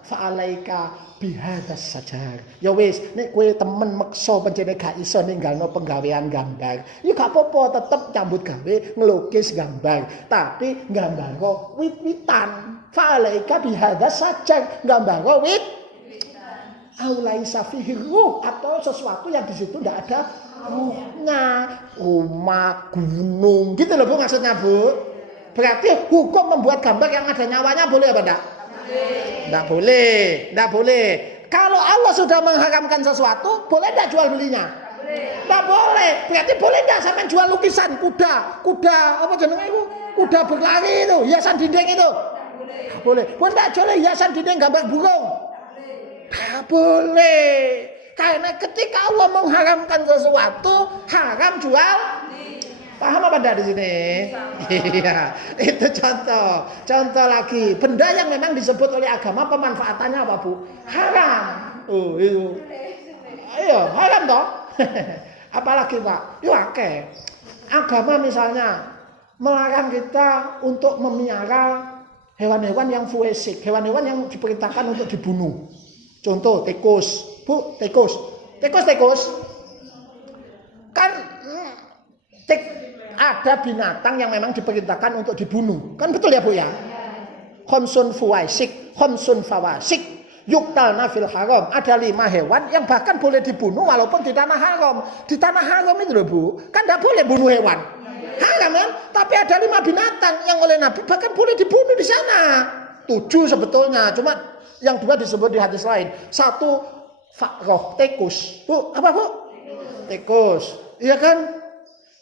fa'alaika bihadas sajar. Ya wis, nek kowe temen meksa pancene gak iso ninggalno penggawean gambar. Ya gak apa-apa, tetep cambut gawe ngelukis gambar, tapi gambar wit-witan. Fa'alaika bihadas sajar, gambar wit. Aulaisa fihi ruh, atau sesuatu yang di situ ndak ada ruhnya. Rumah, gunung, gitu loh Bu maksudnya, Bu. Berarti hukum membuat gambar yang ada nyawanya boleh apa enggak? Enggak boleh, enggak boleh. Kalau Allah sudah mengharamkan sesuatu, boleh enggak jual belinya? Enggak boleh. Berarti boleh enggak sampean jual lukisan kuda apa jenenge itu? Kuda berlari itu, hiasan dinding itu? Enggak boleh. Boleh enggak jual hiasan dinding gambar burung? Enggak boleh. Karena ketika Allah mengharamkan sesuatu, haram jual. Paham apa enggak di sini? Iya, itu contoh. Contoh lagi, benda yang memang disebut oleh agama pemanfaatannya apa, Bu? Haram. Oh, itu. Ayo, haram toh? Apalagi, Pak? Yo akeh. Agama misalnya melarang kita untuk memelihara hewan-hewan yang fuesik, hewan-hewan yang diperintahkan untuk dibunuh. Contoh tikus. Bu, tikus. Kan ada binatang yang memang diperintahkan untuk dibunuh. Kan betul ya Bu ya? Khomsun fuwaisik, khomsun fawasik, yuktalna fil haram. Ada 5 hewan yang bahkan boleh dibunuh walaupun di tanah haram. Di tanah haram itu loh Bu, kan tidak boleh bunuh hewan. Haram kan? Tapi ada 5 binatang yang oleh Nabi bahkan boleh dibunuh di sana. 7 sebetulnya, cuma yang 2 disebut di hadis lain. 1 fakroh, tikus. Bu, apa Bu? Tikus. Iya kan?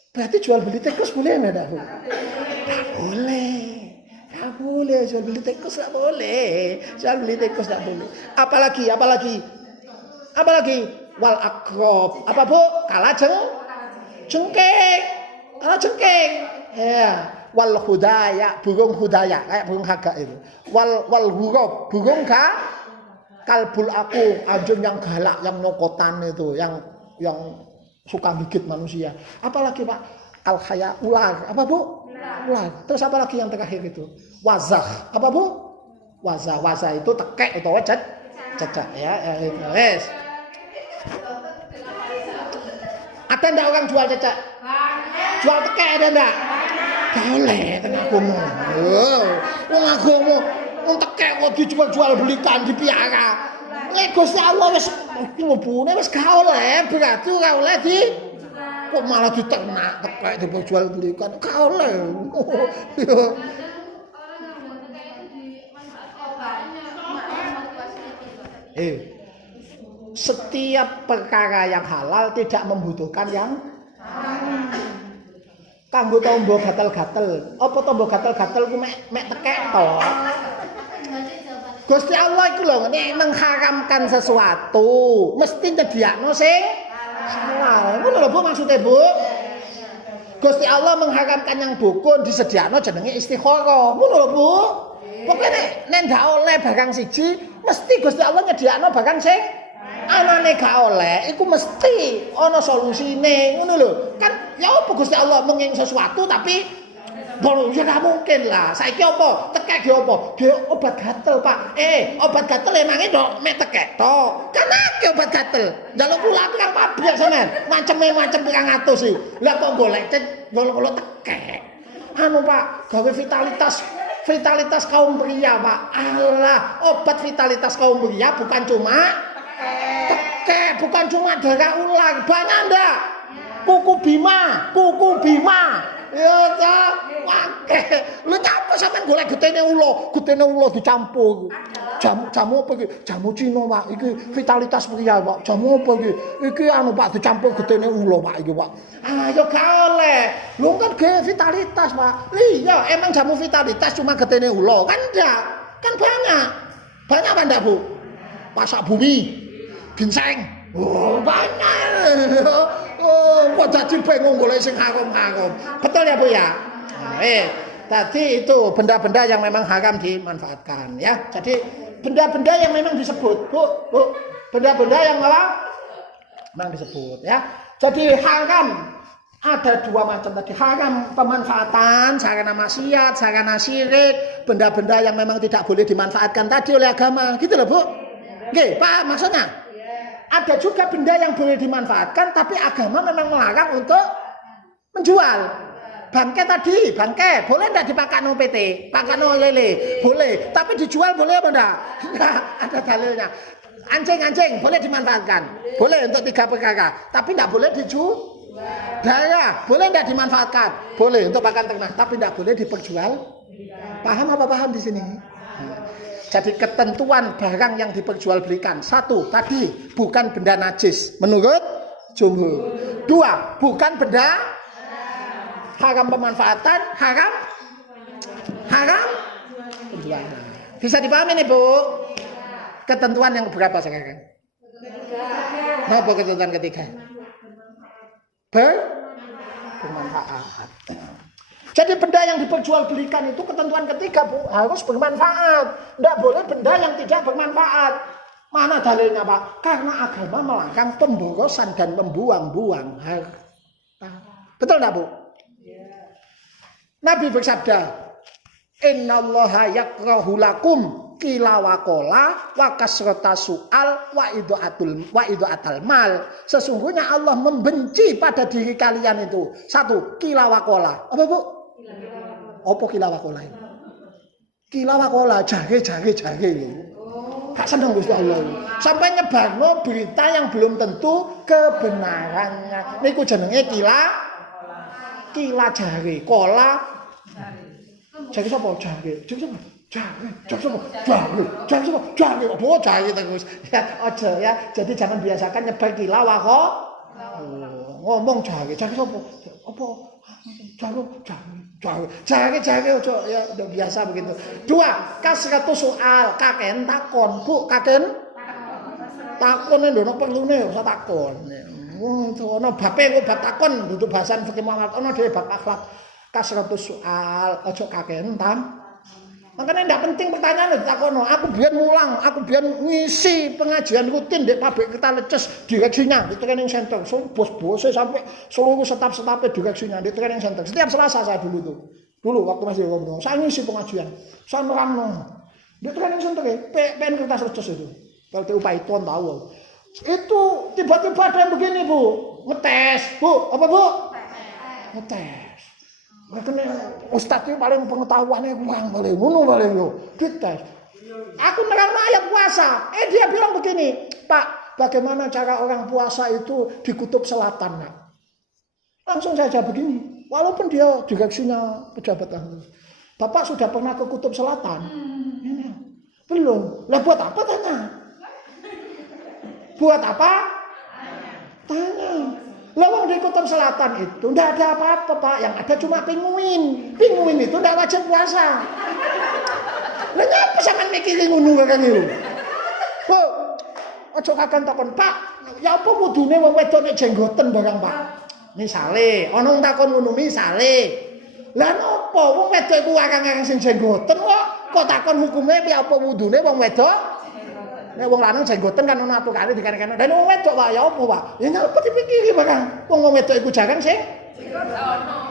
Berarti jual beli tikus boleh enggak, Bu? Enggak boleh. Enggak boleh jual beli tikus, enggak boleh. Jual beli tikus enggak boleh. Apalagi? Wal akrob. Apa, Bu? Jengking. Ya. Wal hudaya, burung hudaya, kayak burung gagak itu. Wal huruf, burung kalbul aku, anjing yang galak, yang nokotan itu, yang suka gigit manusia. Apalagi Pak? Al-khaya, ular. Apa Bu? Ular. Terus apa lagi yang terakhir itu? Wazah. Apa Bu? Wazah itu tekek atau cecak ya. Yes. Ada enggak orang jual cecak? Jual tekek ada enggak? Boleh tengah agama. Wong agama wong tekek kok dijual belikan dipiara. Lek Gusti Allah wis mlebune wis gak oleh, berarti ora oleh kok malah diternak tekek dijual belikan. Gak oleh. Setiap perkara yang halal tidak membutuhkan yang haram. Kanggo tombo gatel-gatel. Apa tombo gatel-gatel ku mek tekek to? Gusti Allah iku lho nek mengharamkan sesuatu, mesti nyediakno sing halal. Ngono lho Bu maksude Bu. Gusti Allah mengharamkan yang dukun disediakno jenenge istikharah. Ngono lho Bu. Pokoke nek ndak oleh barang siji, mesti Gusti Allah nyediakno barang sing anane gak oleh, iku mesti ana solusine. Ngono lho. Kan ya apa Gusti Allah menging sesuatu tapi bolong ya gak mungkin lah. Saiki apa? Tekek ge apa? Ge obat gatel, Pak. Obat gatel emange tok mek tekek tok. Kan akeh obat gatel. Njaluk kula pirang pabrik sampean. Macem pirang atus iki. Lah kok golek tekek. Anu Pak, gawe vitalitas kaum pria, Pak. Alah, obat vitalitas kaum pria bukan cuma tekek, bukan cuma darah ulang. Banyak ndak? Kuku Bima. Ya ta, akeh. Lho nyapa sampean golek getene ula dicampur. Jamu apa iki? Jamu Cina, Pak. Iki vitalitas pria, Pak. Jamu apa iki? Iki anu Pak dicampur getene ula, Pak iki, Pak. Ayo gak oleh. Lho kan ge vitalitas, Pak. Iya, emang jamu vitalitas cuma getene ula. Kan ndak. Kan banyak. Banyak apa ndak, Bu? Pasak bumi. Ginseng. Oh, banyak. Oh, kok jadi bingung golek sing haram-haram. Betul ya, Bu ya? Tadi itu benda-benda yang memang haram dimanfaatkan ya. Jadi benda-benda yang memang disebut, Bu. Benda-benda yang memang disebut ya. Jadi haram ada dua macam tadi. Haram pemanfaatan, sarana maksiat, sarana syirik, benda-benda yang memang tidak boleh dimanfaatkan tadi oleh agama. Gitu loh, Bu. Nggih, paham maksudnya? Ada juga benda yang boleh dimanfaatkan tapi agama memang melarang untuk menjual. Bangkai tadi, boleh enggak dipakai no PT, pakai no lele, boleh. Tapi dijual boleh apa enggak? Enggak, ada dalilnya. Anjing boleh dimanfaatkan, boleh untuk 3 perkara, tapi enggak boleh dijual. Darah boleh enggak dimanfaatkan, boleh untuk pakan ternak, tapi enggak boleh diperjual. Paham apa paham di sini? Jadi ketentuan barang yang diperjualbelikan. 1, tadi bukan benda najis menurut jumhur. 2, bukan benda haram pemanfaatan, haram penjualan. Bisa dipahami nih, Bu? Ketentuan yang berapa sekarang? Apa ketentuan ketiga? Bermanfaat. Jadi benda yang diperjualbelikan itu ketentuan ketiga, Bu, harus bermanfaat. Tidak boleh benda yang tidak bermanfaat. Mana dalilnya, Pak? Karena agama melarang pemborosan dan membuang-buang harta. Betul enggak, Bu? Nabi bersabda, "Innallaha yakrahu lakum qila wa qala wa kasrata su'al wa idaatul mal." Sesungguhnya Allah membenci pada diri kalian itu. 1, qila wa qala. Apa, Bu? Apa qila wa qala ini? Qila wa qala, jare. Gak seneng Gusti Allah. Sampai nyebarno berita yang belum tentu kebenarannya. Niku jenenge qila jare, qala jare sapa jare? Jare. Apa jare terus? Ya aja ya. Jadi jangan biasakan nyebar qila wa qala. Ngomong jare sapa? Apa? Jare ojo ya udah biasa begitu. 2, kasratu soal, kaken takon. Bu, kaken takon ndono perlune usah takon. Wong ono bape kok bab takon dudu bahasan fikih Muhammad, ono dhewe bab akhlak. Kasratu soal, ojo kaken tam. Makanya ndak penting pertanyaan ditakono. Aku biyen mulang, aku biyen ngisi pengajian rutin di pabrik kita leces direksinya di training center. So, bos-bosnya sampai seluruh staf-stafnya direksinya di training center. Setiap Selasa saya dulu tuh. Dulu waktu masih ngomong, saya ngisi pengajian. Saya nerangno. Di training center ya, PN kertas leces itu. PLTU Python tahu. Itu tiba-tiba ada yang begini, Bu. Ngetes, Bu. Apa, Bu? Ngetes. Makanya Ustadz itu paling pengetahuannya kurang paling yo dites. Aku nerangno ayat puasa. Dia bilang begini, Pak, bagaimana cara orang puasa itu di kutub selatan, Pak? Langsung saja begini. Walaupun dia direksinya pejabat ahli. Bapak sudah pernah ke kutub selatan? Belum. Lah buat apa tanya? Buat apa? Tanya. Lawang di kutub selatan itu enggak ada apa-apa, Pak. Yang ada cuma pinguin. Pinguin itu enggak wajib puasa. Lha nyapa sampean mikiri ngono kakang iki? Bu, aja kakang takon, Pak, ya apa kudune wong wedok nek jenggoten barang, Pak? Misale, ana wong takon ngono misale. Lah napa wong wedok iku akang-akang sing jenggoten kok takon hukume piye apa wudune wong wedok? Nek wong lanang jenggoten kan ana aturane dikene-kene. Lah wong wedok Pak ya apa, Pak? Ya nyapa dipikiri barang. Wong wedok iku jarang sing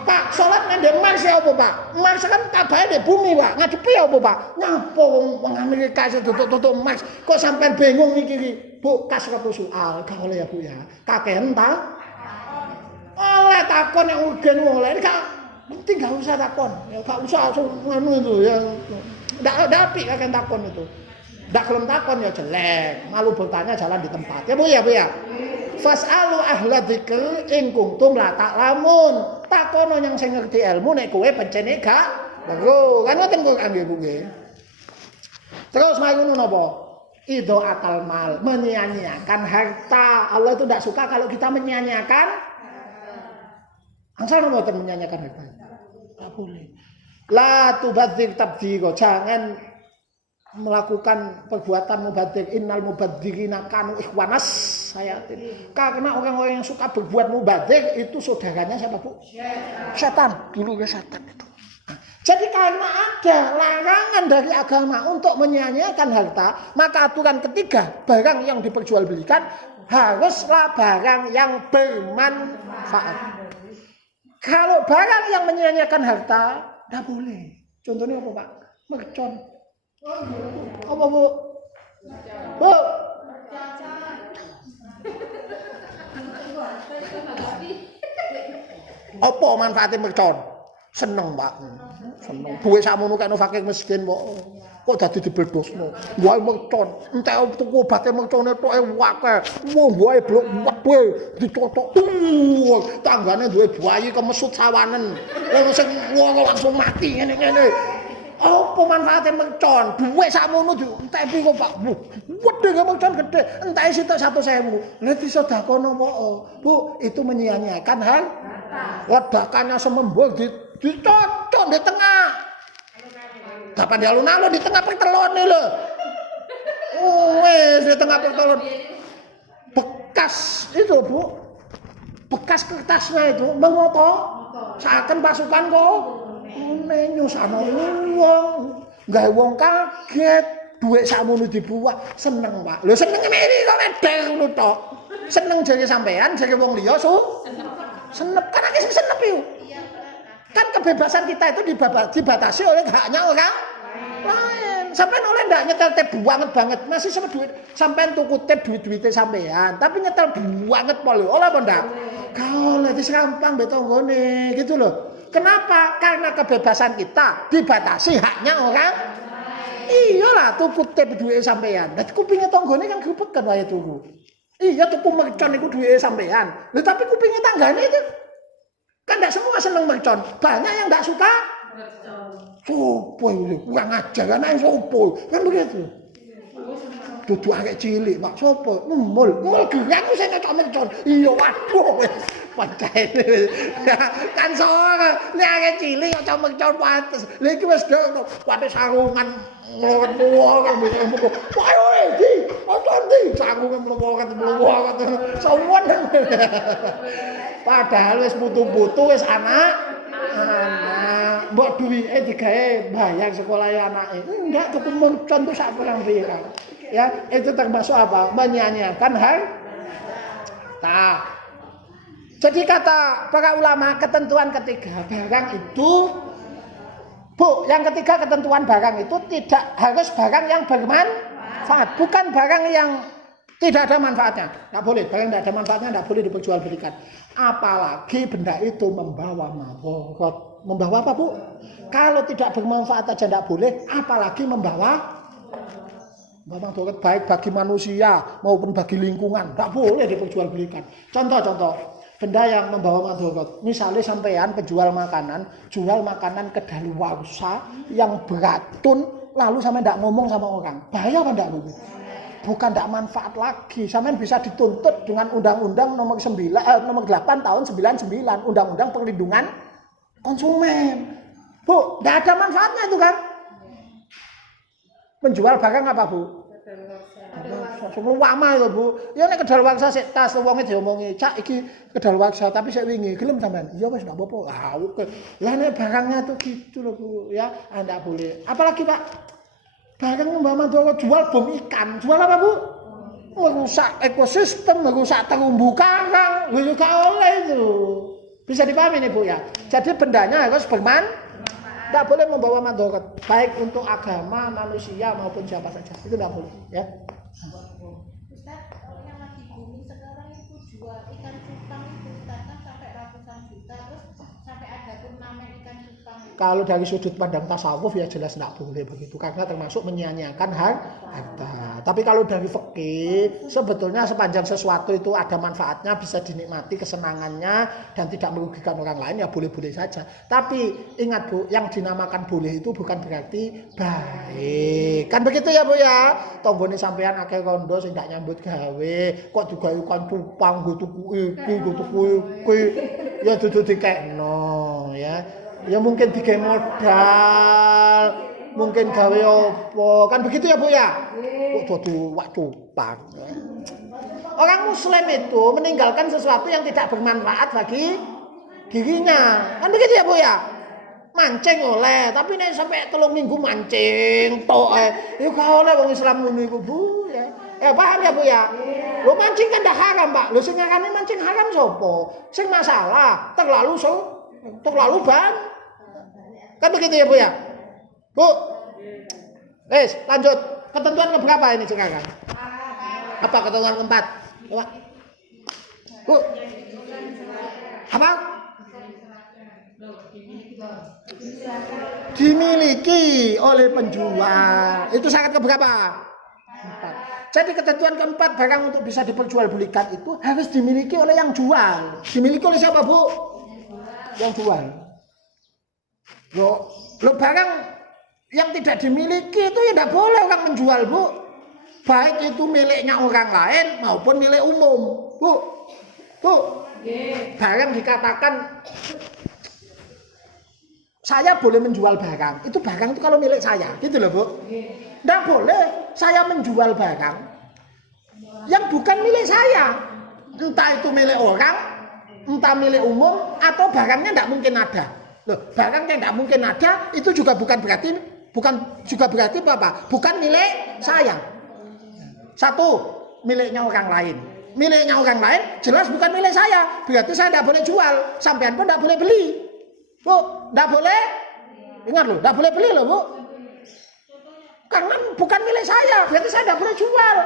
Pak, salat nang Mars ya apa, Pak? Mars kan kabahe di bumi, Pak. Ngadepi apa, Pak? Nyapa wong Amerika sing tutuk-tutuk Mars kok sampean bingung mikiri. Bu, kas kepu soal, gak oleh ya, Bu ya. Kakehan ta? Oleh takon yang ugen oleh gak penting gak usah takon. Ya gak usah ngono itu ya. Ndak apik kakek takon itu. Ndak kelem takon ya jelek. Malu bertanya jalan di tempat. Ya Bu ya, Bu ya. Fas'alu ahla dzikr in kuntum la ta'lamun. Takono yang sing ngerti ilmu nek kowe pencene gak lego. Kan ngoten kok nggih Bu nggih. Terus mari ngono napa? Idho akal mal, menyia-nyiakan harta. Allah itu tidak suka kalau kita menyia-nyiakan. Angsal mboten menyia-nyiakan harta. Tidak boleh. La tubadzir tabdzira, jangan melakukan perbuatan mubadzir. Innal mubadzirina kanu ikhwanas sayatin. Karena orang-orang yang suka berbuat mubadzir itu saudaranya siapa, Bu? Setan. Dulu ya setan itu. Jadi karena ada larangan dari agama untuk menyia-nyiakan harta, maka aturan ketiga, barang yang diperjualbelikan haruslah barang yang bermanfaat. Kalau barang yang menyia-nyiakan harta, tidak boleh. Contohnya apa, Pak? Mercon. Apa, Bu? Bu? Apa manfaatnya mercon? Seneng, Pak. Seneng. Duwe sakmono kene fakir miskin kok dadi dibledosno. Wae mercon, entek tuku obate mercone toke wake. Wong wae blok wedhe dicotok. Tanggane duwe bayi kemesut sawanen. Wong sing langsung mati ngene-ngene. Apa manfaate mercon? Duwe sakmono entek kok, Pak. Wedhe mercon gede, entek sitok 100.000. Lah disedakono kok. Bu, itu menyia-nyiakan hal ledakannya semembur dicocok di tengah. Dapat di alun-alun di tengah pertelon nih loh. Wes di tengah pertelon. Bekas itu, Bu. Bekas kertasnya itu mengoto. Seakan pasukan kok. Nyusana wong. Gawe wong kaget. Duit sakmono dibuang. Seneng, Pak. Lho seneng ngene kok medel ngono tok. Seneng jare sampean, jare wong liya senep kan akeh sing senep yo. Kan kebebasan kita itu dibatasi oleh haknya orang lain. Sampean oleh ndak nyetel teh banget. Masih sama duit sampean tuku teh duit-duite sampean, tapi nyetel banget pol. Oleh apa ndak? Kau lagi serampang be tanggone gitu loh. Kenapa? Karena kebebasan kita dibatasi haknya orang. Iyalah tuku teh duit sampean. Lah kupinge tanggone kan grepekan wae tuku. Iya tuku mercon iku duwike sampean. Lha tapi kupinge tanggane itu kan enggak semua seneng mercon. Banyak yang enggak suka mercon. Sopo iki kurang ajar anake sopo. Kan begitu. Dudu arek cilik, Pak. Sopo? Mul gerang sing cocok mercon. Iya waduh. Pancen. Kan sore nek arek cilik cocok mercon pantes. Lha iki wis gak pantes sarungan nglowo-nglowo mbok. Ayo iki, otondi sarungan mlowo-mlowo. Sowan. Padahal wis putu-putu wis anak. Mbok duwike digawe bayar sekolah anake. Enggak tuku mercon tuh sak pirang pirang. Ya, itu termasuk apa? Menyia-nyiakan harta. Jadi kata para ulama ketentuan ketiga barang itu, Bu, yang ketiga ketentuan barang itu tidak harus barang yang bermanfaat, bukan barang yang tidak ada manfaatnya. Tidak boleh, barang tidak ada manfaatnya tidak boleh diperjualbelikan. Apalagi benda itu membawa madarat. Membawa apa, Bu? Kalau tidak bermanfaat aja tidak boleh, apalagi membawa madarat baik bagi manusia maupun bagi lingkungan. Tidak boleh diperjualbelikan. Contoh-contoh. Benda yang membawa madarat. Misalnya sampean penjual makanan, jual makanan kedaluarsa yang beracun, lalu sampean tidak ngomong sama orang. Bahaya apa enggak, Bu? Bukan tidak manfaat lagi. Sampean bisa dituntut dengan Undang-Undang nomor 8 tahun 99, Undang-Undang Perlindungan Konsumen. Bu, tidak ada manfaatnya itu kan? Menjual barang apa, Bu? Luwama lho, Bu. Ya nek kedaluwarsa sik tas wonge diomongi, "Cak iki kedaluwarsa tapi sik wingi." Gelem sampean? Ya wis ndak apa-apa. Lah oke. Lah nek barangnya tuh gitu loh, Bu, ya. Ndak boleh. Apalagi, Pak, barang Mbak Mandoro jual bom ikan. Jual apa, Bu? Merusak ekosistem, merusak terumbu karang. Lho gak oleh itu. Bisa dipahami nih, Bu, ya. Jadi bendanya harus tidak boleh membawa mandorot, baik untuk agama, manusia maupun siapa saja. Itu tidak boleh, ya. Ustaz, kalau yang lagi booming sekarang itu jual ikan cupang itu, Ustaz, kan sampai ratusan juta, terus sampai ada turnamen ikan cupang. Kalau dari sudut pandang tasawuf ya jelas tidak boleh begitu, karena termasuk menyia-nyiakan harta. Tapi kalau dari fikih, sebetulnya sepanjang sesuatu itu ada manfaatnya, bisa dinikmati kesenangannya dan tidak merugikan orang lain, ya boleh-boleh saja. Tapi ingat, Bu, yang dinamakan boleh itu bukan berarti baik. Kan begitu ya, Bu, ya. Tonggone sampean akeh rondo sing ndak nyambut gawe, kok digawe ikan cupang go tuku iki, ya dudu dikekno, ya. Ya mungkin digawe modal, mungkin gawe apa, kan begitu ya, Bu, ya. Kok dadi wak cupang. Orang muslim itu meninggalkan sesuatu yang tidak bermanfaat bagi dirinya. Kan begitu ya, Bu, ya. Mancing oleh, tapi nek sampai 3 minggu mancing tok ya gak oleh wong Islam ngono iku, Bu, ya. Paham ya, Bu, ya? Lho mancing kan dah haram, Pak. Lho sing ngarani mancing haram sapa? Sing masalah terlalu ban. Kan begitu ya, Bu, ya? Bu. Lanjut. Ketentuan keberapa ini sekarang? Apa ketentuan keempat? Coba. Bu. Apa? Dimiliki oleh penjual. Itu syarat keberapa? 4. Jadi ketentuan keempat, barang untuk bisa diperjualbelikan itu harus dimiliki oleh yang jual. Dimiliki oleh siapa, Bu? Yang jual. Lo barang yang tidak dimiliki itu ya tidak boleh orang menjual, Bu. Baik itu miliknya orang lain maupun milik umum, Bu. Barang dikatakan saya boleh menjual barang. Itu barang itu kalau milik saya, gitu loh, Bu. Tidak boleh saya menjual barang yang bukan milik saya. Entah itu milik orang, entah milik umum, atau barangnya tidak mungkin ada. Loh, barang yang tidak mungkin ada itu juga bukan berarti apa? Bukan milik saya. Satu, miliknya orang lain. Miliknya orang lain jelas bukan milik saya. Berarti saya tidak boleh jual. Sampean pun tidak boleh beli. Bu, tidak boleh. Ingat loh, tidak boleh beli loh, Bu. Karena bukan milik saya. Berarti saya tidak boleh jual.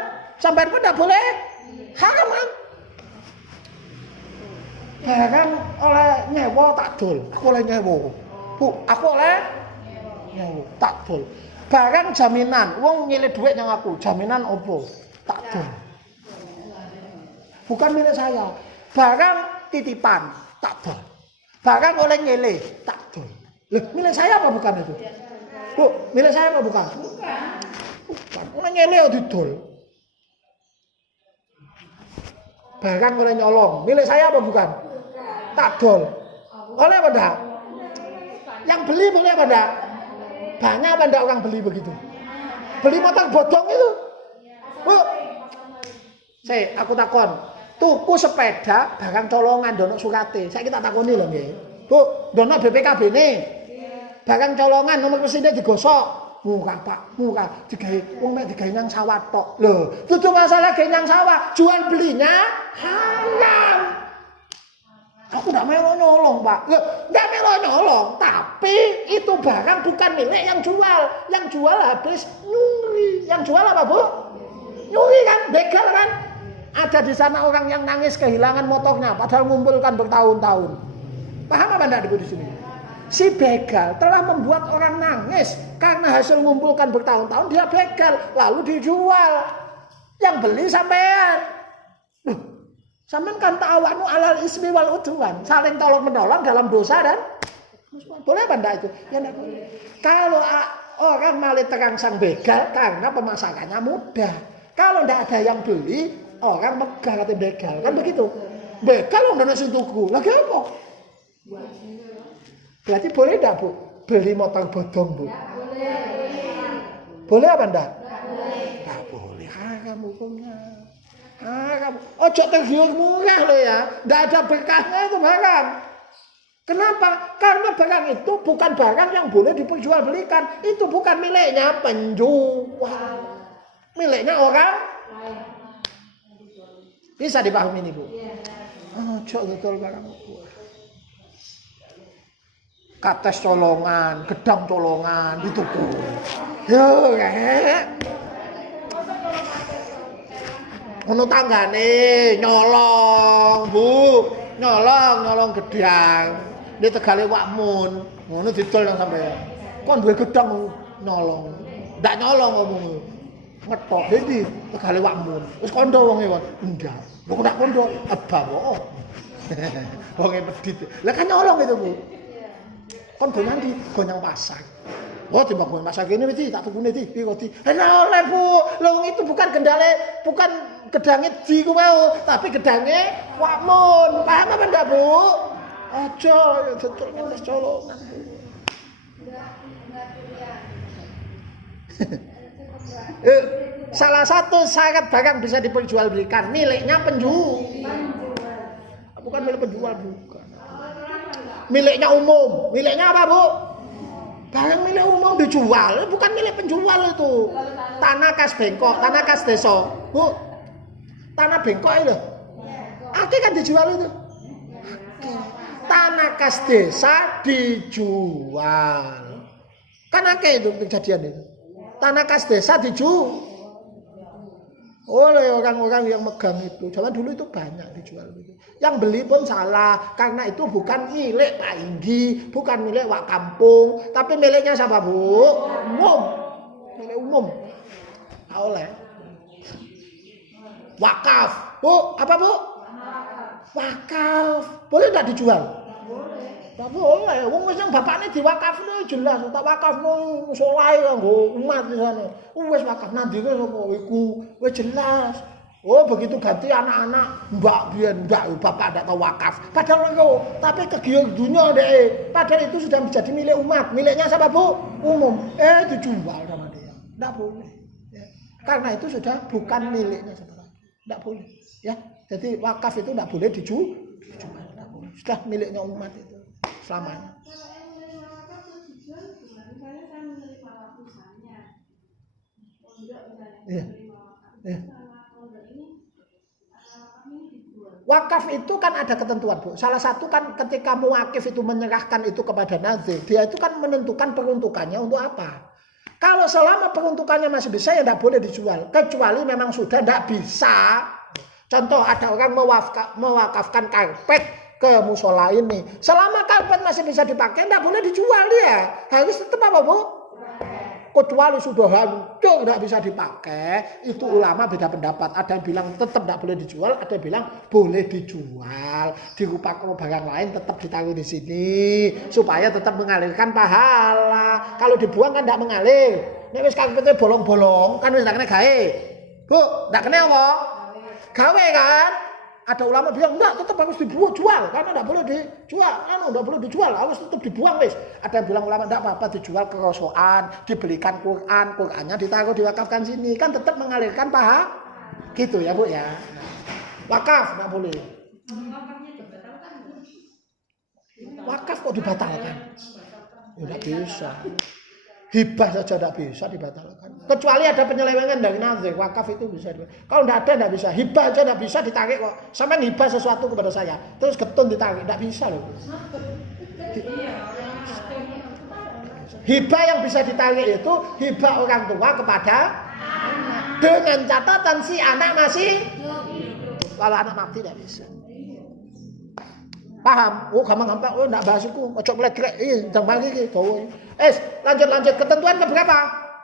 Sampean pun tidak boleh. Haram kan? Barang oleh nyewa tak dol. Aku oleh nyewa. Bu, aku oleh nyewa tak dol. Barang jaminan, wong nyilih duit yang aku, jaminan opo? Tak dol. Bukan milik saya. Barang titipan, tak dol. Barang oleh nyilih, tak dol. Loh, milik saya apa bukan itu? Bu, milik saya apa bukan? Bukan. Oleh nyilih didol. Barang oleh nyolong, milik saya apa bukan? Tak dol. Oleh apa enggak? Yang beli boleh apa enggak? Banyak apa enggak orang beli begitu? Beli motor bodong itu. Bu. Aku takon. Tuku sepeda barang colongan dono surate. Saiki tak takoni lho nggih. Bu, dono BPKB ne. Barang colongan nomor resine digosok. Murah, Pak, murah. Digawe wong mek digawe nang sawah tok. Lho, dudu masalah gawe nang sawah, jual belinya halal. Aku ndak melo nyolong, Pak. Loh, ndak melo nyolong, tapi itu barang bukan milik yang jual. Yang jual habis nyuri. Yang jual apa, Bu? Nyuri kan, begal kan? Ada di sana orang yang nangis kehilangan motornya, padahal ngumpulkan bertahun-tahun. Paham apa enggak di sini? Si begal telah membuat orang nangis karena hasil ngumpulkan bertahun-tahun dia begal, lalu dijual. Yang beli sampean. Sampean kan ta'awanu alal ismi wal udwan, saling tolong-menolong dalam dosa dan boleh apa enggak itu? Ya enggak boleh. Kalau orang malah terangsang begal karena pemasakannya mudah. Kalau enggak ada yang beli, orang megal atau begal. Kan begitu. Begal wong nang tuku. Lagi apa? Berarti boleh enggak, Bu? Beli motor bodong, Bu? Boleh apa enggak? Boleh. Enggak boleh. Haram hukumnya. Haram. Ojo tergiur murah loh ya. Enggak ada berkahnya itu barang. Kenapa? Karena barang itu bukan barang yang boleh diperjualbelikan. Itu bukan miliknya penjual. Miliknya orang. Bisa dipahami ini, Bu? Ojo betul barang itu. Kates colongan, gedang colongan, itu Bu. Yo, ngono tanggane nyolong, Bu. Nyolong gedang. Di Tegale Wakmun, ngono didol nang sampeyan. Kon duwe gedang nyolong. Ndak nyolong ngomong. Ngetok dadi Tegale Wakmun. Wis kandha wonge won. Ndak. Kok ndak kandha aba kok. Wonge medhit. Lah kan nyolong itu, Bu. Kon dolan di gonyang pasar. Oh, timbang gonyang pasar kene wis tak tukune di. Piye kok di? Lah oleh, Bu. Lah itu bukan bukan gedange di ku mau, tapi gedange Wakmun. Paham apa ndak, Bu? Aja ya betul ngono colongan. Salah satu syarat barang bisa diperjualbelikan miliknya penjual. Bukan milik penjual, bukan. Miliknya umum. Miliknya apa, Bu? Barang milik umum dijual, bukan milik penjual itu. Tanah kas bengkok, tanah kas desa. Bu. Tanah bengkok itu. Akeh kan dijual itu. Tanah kas desa dijual. Kan akeh itu kejadian itu. Tanah kas desa dijual oleh orang-orang yang megang itu. Zaman dulu itu banyak dijual itu. Yang beli pun salah karena itu bukan milik Pak Inggi, bukan milik Wak Kampung, tapi miliknya siapa, Bu? Umum. Milik umum. Oleh. Wakaf. Bu, apa, Bu? Wakaf. Boleh enggak dijual? Boleh. Enggak boleh. Wong wis bapakne diwakafno jelas, tak wakafno saleh kanggo umat di sana. Wis wakaf nandike sapa iku, wis jelas. Oh, begitu ganti anak-anak, mbak biyen ndak bapak ndak tahu wakaf. Padahal itu, tapi kegiur dunia deh. Padahal itu sudah menjadi milik umat. Miliknya siapa, Bu? Umum. Dijual sama dia. Enggak boleh. Ya. Karena itu sudah bukan miliknya sebenarnya. Enggak boleh. Ya. Jadi wakaf itu enggak boleh dijual. Enggak boleh. Sudah miliknya umat itu selamanya. Iya. Iya. Wakaf itu kan ada ketentuan, Bu. Salah satu kan ketika muwakif itu menyerahkan itu kepada nazir, dia itu kan menentukan peruntukannya untuk apa. Kalau selama peruntukannya masih bisa ya tidak boleh dijual. Kecuali memang sudah tidak bisa. Contoh ada orang mewakafkan karpet ke musola ini. Selama karpet masih bisa dipakai tidak boleh dijual dia. Harus tetap apa, Bu? Kecuali sudah hancur tidak bisa dipakai, itu ulama beda pendapat. Ada yang bilang tetap tidak boleh dijual, ada yang bilang boleh dijual, dirupakan barang lain tetap ditaruh di sini supaya tetap mengalirkan pahala. Kalau dibuang kan tidak mengalir. Nek wis karpetnya bolong-bolong kan wis tidak kena gawe. Bu, tidak kena apa? Gawe kan? Ada ulama bilang enggak, tetap harus dijual karena enggak boleh dijual, enggak boleh dijual, harus tetap dibuang wis. Ada yang bilang ulama enggak apa-apa dijual kerosokan, dibelikan Qurannya ditaruh diwakafkan sini, kan tetap mengalirkan pahala. Gitu ya, Bu ya. Wakaf enggak boleh. Wakaf kok dibatalkan? Ya enggak bisa. Hibah saja tidak bisa dibatalkan. Kecuali ada penyelewengan dari nazir, wakaf itu bisa. Kalau tidak ada tidak bisa. Hibah aja tidak bisa ditarik kok. Sampai hibah sesuatu kepada saya, terus getun ditarik, tidak bisa loh. Hibah yang bisa ditarik itu hibah orang tua kepada anak. Dengan catatan si anak masih hidup. Kalau anak mati tidak bisa. Paham? Oh, gampang-gampang. Oh, enggak bahas iku. Ojo mlegrek. Ndang bali iki dawa. Lanjut. Ketentuan keberapa?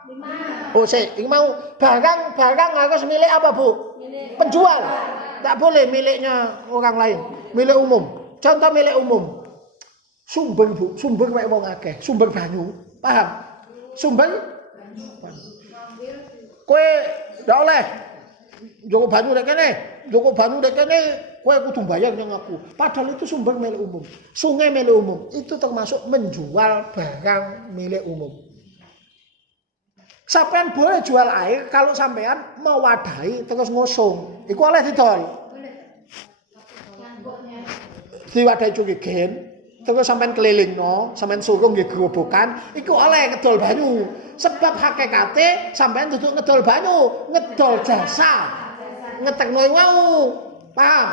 5. Oh, ini mau barang harus milik apa, Bu? Penjual. Enggak boleh miliknya orang lain. Milik umum. Contoh milik umum. Sumber, Bu. Sumber kayak wong akeh. Sumber banyu. Paham? Sumber banyu. Kowe ndak oleh Joko banyu dek kene, kowe kudu bayar nang aku. Padahal itu sumber milik umum. Sungai milik umum. Itu termasuk menjual barang milik umum. Sampean boleh jual air kalau sampean mewadahi terus ngosong. Iku oleh didol. Diwadahi cukigen, terus sampean kelilingno, sampean suruh nggih gerobokan, iku oleh ngedol banyu. Sebab hakikate sampean duduk ngedol banyu, ngedol jasa. Ngetekno wau. Paham?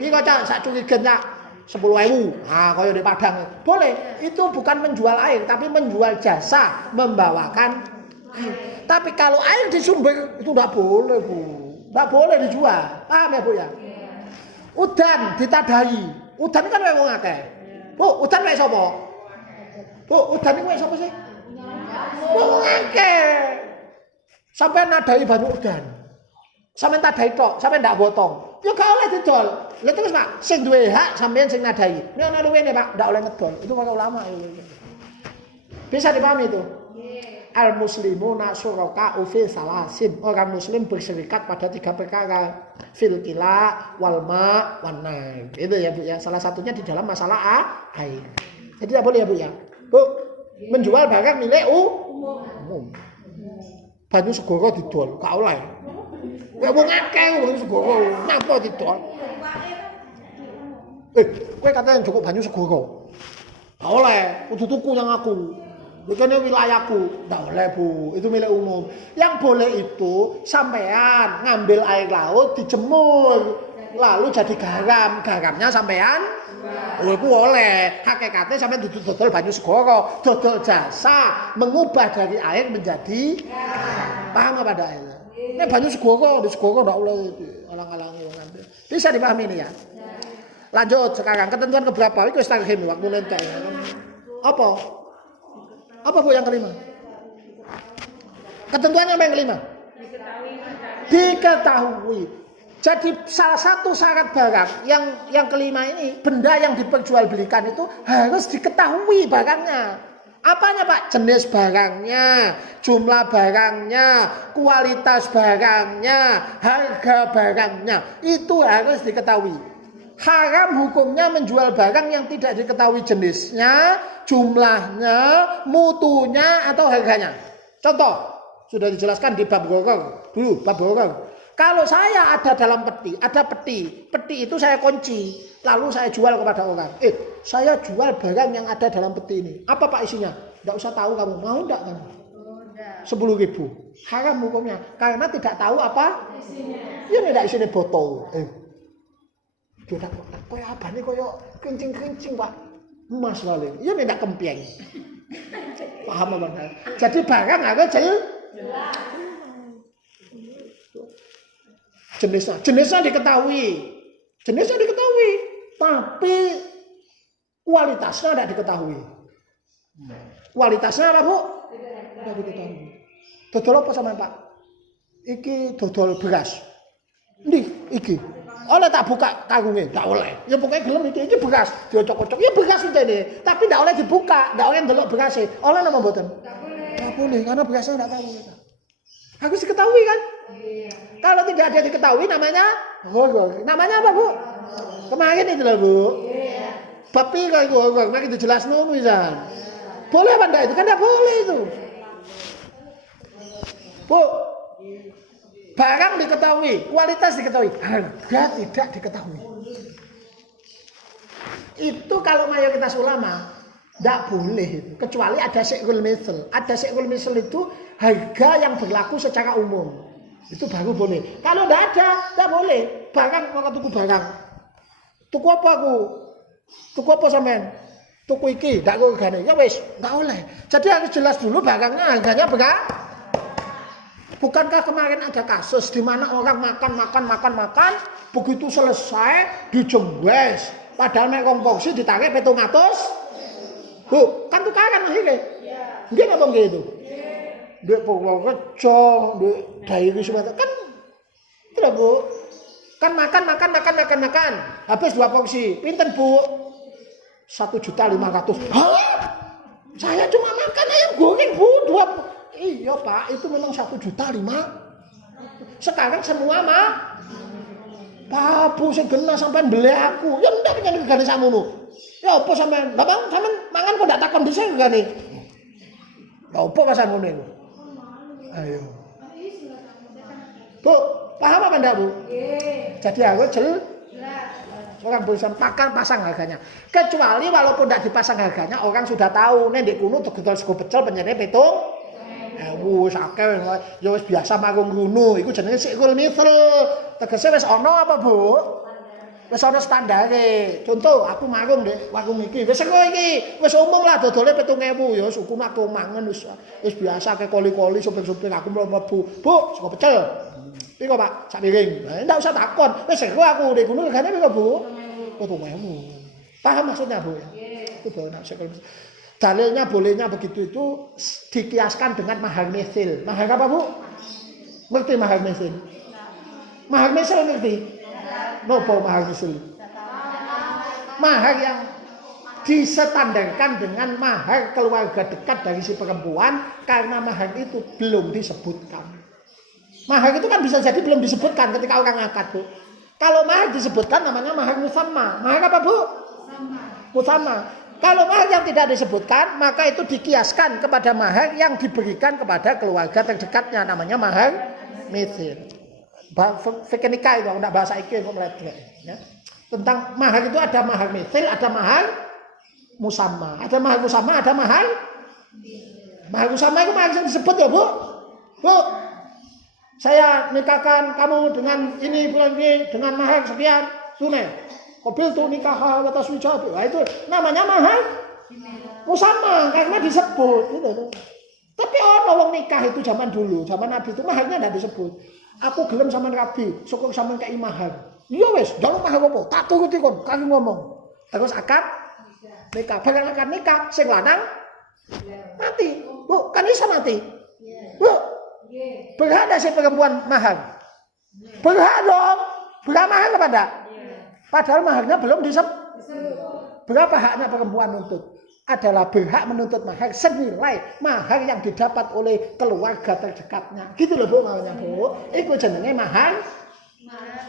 Iki kok sak cukigen sak 10.000. Nah, kaya di Padang. Boleh. Itu bukan menjual air, tapi menjual jasa, membawakan air. Tapi kalau air di sumber itu enggak boleh, Bu. Enggak boleh dijual. Paham ya, Bu ya? Udan ditadahi. Udan kan wong akeh. Bu, udan wek sapa? Bu, udan iki wek sapa sih? Wong akeh. Sampai nadahi banyu udan. Sampai tadahi tok, sampai ndak botong. Ya gak oleh didol. Lha terus Pak, sing duwe hak sampeyan sing nadahi. Nek ana luwene Pak, ndak oleh ngedol. Itu kata ulama. Bisa dipahami itu? Al-muslimuna syuraka'u fi salasin. Orang muslim berserikat pada 3 perkara. Fil kila wal ma wan nar. Itu ya Bu ya. Salah satunya di dalam masalah air. Jadi tidak boleh ya Bu ya. Bu, menjual barang milik umum. Banyu segoro didol, gak oleh. Kowe wong akeh banyu segoro, napa didol? Kowe katanya cukup banyu segoro. Gak oleh, kudu tuku yang aku. Bukannya wilayahku, nggak boleh Bu, itu milik umum. Yang boleh itu sampean ngambil air laut dijemur, lalu jadi garam, garamnya sampean, itu boleh. Hakikatnya sampean dodol banyu segoro, dodol jasa, mengubah dari air menjadi garam. Paham apa ada air? Ini banyu segoro, di segoro nggak boleh alang-alangi ngambil. Bisa dipahami ini ya? Lanjut sekarang ketentuan keberapa? Itu istilah waktu nanti. Apa? Apa Bu yang kelima? Ketentuannya apa yang kelima? Diketahui. Jadi salah satu syarat barang yang kelima ini, benda yang diperjualbelikan itu harus diketahui barangnya. Apanya Pak? Jenis barangnya, jumlah barangnya, kualitas barangnya, harga barangnya. Itu harus diketahui. Haram hukumnya menjual barang yang tidak diketahui jenisnya, jumlahnya, mutunya, atau harganya. Contoh, sudah dijelaskan di bab gharar. Dulu, bab gharar. Kalau saya ada dalam peti, ada peti itu saya kunci, lalu saya jual kepada orang. Saya jual barang yang ada dalam peti ini. Apa Pak isinya? Tidak usah tahu kamu, mau enggak kamu? 10.000. Haram hukumnya, karena tidak tahu apa isinya. Ya tidak isinya botol. Dia tak koyo abane koyo kencing-kencing Pak. Emas wale. Ya ndak kempieng. Paham apa? Jadi barang harus jelas. Jenisnya diketahui. Tapi kualitasnya tidak diketahui. Kualitasnya apa Bu? Tidak diketahui. Dodol apa sama Pak? Iki dodol beras. Ndi iki? Oleh tak buka kagungnya, tak oleh. Ya pokoknya gelem iki beras, diocok-ocok. Ya beras ini, tapi tak oleh dibuka, tak oleh ndelok berasnya. Oleh nama mboten? Tak boleh, karena berasnya enggak tahu. Harus diketahui kan? Iya. Kalau tidak ada diketahui namanya gharar. Namanya apa Bu? Kemarin itu loh Bu. Iya. Bapi kok gharar, mari dijelas ngono pisan. Boleh apa enggak itu? Kan enggak boleh itu. Bu, barang diketahui, kualitas diketahui, harga tidak diketahui. Itu kalau mayoritas ulama tidak boleh itu, kecuali ada syi'rul misl. Ada syi'rul misl itu harga yang berlaku secara umum. Itu baru boleh. Kalau tidak ada, tidak boleh. Barang mau tuku barang. Tuku apa aku? Tuku apa sampean? Tuku iki, tidak regane. Ya wis, tidak boleh. Jadi harus jelas dulu barangnya harganya berapa. Bukankah kemarin ada kasus di mana orang makan, begitu selesai dijembes, padahal mek wong porsi ditarik 700. Bu, kan tukaran akhirnya. Nggih napa nggih itu? Ndek Purworejo, ndek daerah semua kan tidak Bu. Kan makan. Habis 2 porsi. Pinten Bu? 1.500.000. Hah? Saya cuma makan ayam goreng Bu, 2. Iya Pak, itu memang 1.500.000. Sekarang semua mah Pak Bu sing genah sampean beli aku. Ya ndak pengen regane sakmono. Ya apa sampean? Lah sampean mangan kok ndak takon dhisik regane. Ya apa pas ngono iku? Ayo. Bu, paham apa enggak, Bu? Jadi harus jelas. Orang bisa pasang harganya. Kecuali walaupun tidak dipasang harganya, orang sudah tahu nek ndek kuno tegel sego pecel penyene petung. Wis akeh ya wis biasa marung ngono, iku jenenge sikul misl. Tegese wis ana apa, Bu? Wis ana standare. Contoh aku marung ndek warung iki, wis sego iki, wis umum lah dodole 7.000 ya sukune aku mangan wis biasa ke koli-koli sopir-sopir aku mlebu. Bu, sego pecel. Piro Pak? Sak piring. Nah, ndak usah takon. Wis sego aku ndek ngono regane piro, Bu? 7.000. Paham maksudnya, Bu? Itu baru nak sikul. Dalilnya bolehnya begitu itu dikiaskan dengan mahar misil. Mahar apa, Bu? Ngerti mahar misil? Mahar misil ngerti? Nopo mahar misil? Mahar yang disetandarkan dengan mahar keluarga dekat dari si perempuan karena mahar itu belum disebutkan. Mahar itu kan bisa jadi belum disebutkan ketika orang akad, Bu. Kalau mahar disebutkan namanya mahar musamma. Mahar apa, Bu? Musamma. Kalau mahar yang tidak disebutkan, maka itu dikiaskan kepada mahar yang diberikan kepada keluarga terdekatnya, namanya mahar mithil. Fikih nikah itu, enggak bahasa iki kok meletrek ya. Tentang mahar itu ada mahar mithil, ada mahar musamma. Ada mahar musamma, ada mahar musamma itu mahar yang disebut ya, Bu. Bu, saya nikahkan kamu dengan ini bulan ini dengan mahar sekian tunai. Qabil tu nikah wa taswijah. Nah, itu namanya mahar musamma karena disebut gitu. Tapi ono wong nikah itu zaman dulu, zaman Nabi itu maharnya enggak disebut. Aku gelem sampean rabi, syukur sampean kei mahar. Iya wis, njaluk mahar apa? Tak turuti kon, kaki ngomong. Terus akad nikah, bareng akad nikah sing lanang mati. Bu, kan iso mati. Bu. Berhak enggak si perempuan mahar? Berhak dong. Berhak mahar apa enggak? Padahal maharnya belum disebut. Berapa haknya perempuan nuntut? Adalah berhak menuntut mahar senilai mahar yang didapat oleh keluarga terdekatnya. Gitu loh, Bu, maunya, Bu. Itu jenenge mahar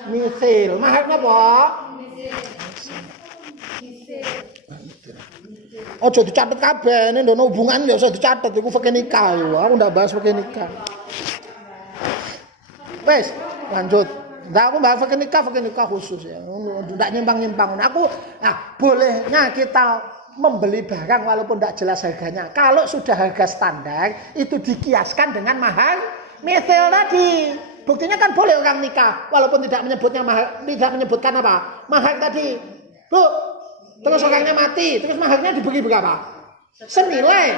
misil. Mahar apa? Ojo dicatet kabeh, nek ndono hubungan ya usah dicatet, iku fikih nikah yo. Aku ndak bahas fikih nikah. Wes, lanjut. Nah, aku bahas fikih nikah khusus ya. Tidak nyimpang-nyimpang. Aku bolehnya kita membeli barang walaupun tidak jelas harganya. Kalau sudah harga standar itu dikiaskan dengan mahar mithil tadi. Buktinya kan boleh orang nikah walaupun tidak menyebutkan apa? Mahar tadi. Bu, terus orangnya mati, terus maharnya diberi berapa? Senilai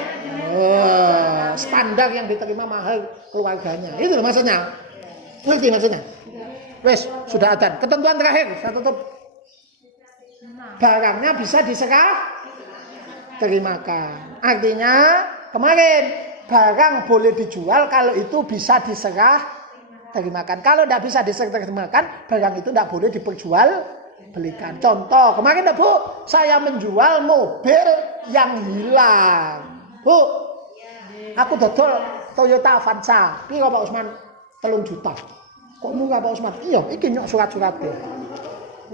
standar yang diterima mahar keluarganya. Itu loh maksudnya. Ngerti maksudnya? Wes, sudah adzan. Ketentuan terakhir, saya tutup. Barangnya bisa terimakan. Artinya, kemarin barang boleh dijual kalau itu bisa terimakan. Kalau tidak bisa terimakan, barang itu tidak boleh diperjualbelikan. Contoh, kemarin Bu, saya menjual mobil yang hilang. Bu, aku dodol Toyota Avanza. Piro Pak Usman? 3 juta. Kok murah Pak Usman? Iya, iki nyok surat-suratnya.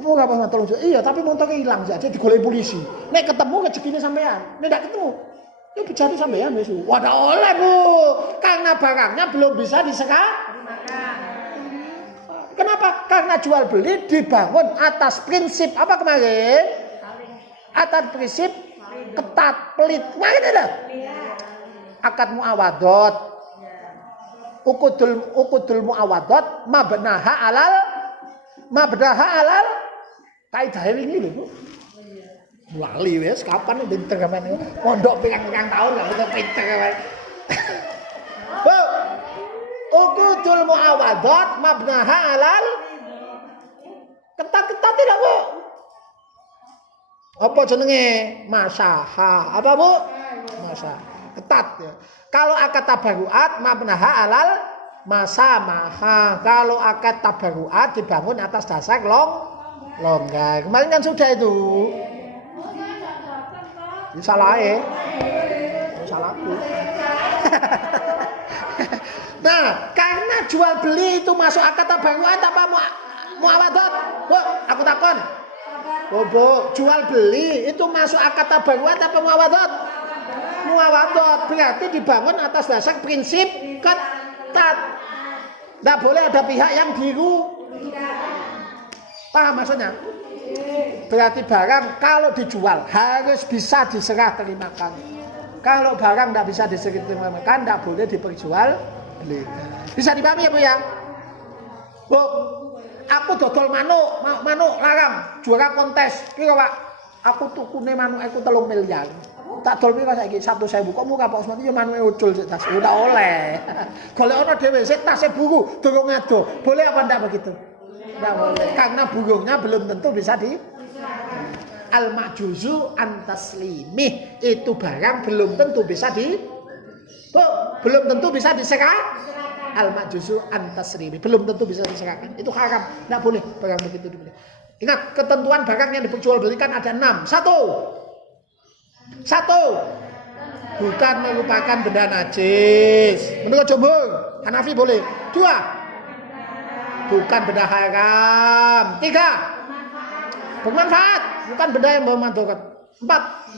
Murah Pak Usman 3 juta. Iya, tapi motornya hilang saja digoleki polisi. Nek ketemu rezekine sampean. Nek tidak ketemu, ya berjadi sampean wis. Wadah oleh, Bu. Karena barangnya belum bisa diserahkan. Kenapa? Karena jual beli dibangun atas prinsip apa kemarin? Atas prinsip ketat, pelit. Kemarin ada. Akad muawadot. Ukudul muawadot mabnaha alal kaidah ini lho, Bu. Lali wis kapan pinter sampean pondok pirang-pirang tahun gak bisa pinter wae. Bu. Ukudul muawadot mabnaha alal ketat-ketat tidak, Bu? Apa jenenge? Masaha. Apa, Bu? Masaha. Ketat ya. Kalau akad tabarruat mabnaha alal masamaha. Kalau akad tabarruat dibangun atas dasar longgar. Kemarin kan sudah itu. Salah salahku. Nah, karena jual beli itu masuk akad tabarruat apa muawadot? Bu, aku takon. Bu, jual beli itu masuk akad tabarruat apa muawadot? Muawadot berarti dibangun atas dasar prinsip tat. Nggak boleh ada pihak yang paham maksudnya? Berarti barang kalau dijual harus bisa diserah terimakan. Kalau barang nggak bisa diserah terimakan, nggak boleh diperjual belikan. Bisa dipahami ya Bu ya? Bu, aku dodol manuk larang, juara kontes. Piro Pak? Aku tukune manuk aku 3 miliar. Tak dol piro saiki 1.000. Kok murah Pak Usman? Ya manuke ucul sik tas. Ora oleh. Golek ono dhewe sik tase buku durung ado. Boleh apa ndak begitu? Ndak boleh. Karena burungnya belum tentu bisa di al-majuzu antaslimih. Itu barang belum tentu bisa belum tentu bisa diserah. Al-majuzu antaslimih belum tentu bisa diserahkan. Itu haram. Ndak boleh barang begitu dibeli. Ingat, ketentuan barang yang diperjualbelikan ada 6. Satu, bukan merupakan benda najis. Menurut jumhur, Hanafi boleh. 2, bukan benda haram. 3, bermanfaat, bukan benda yang bermanfaat. 4,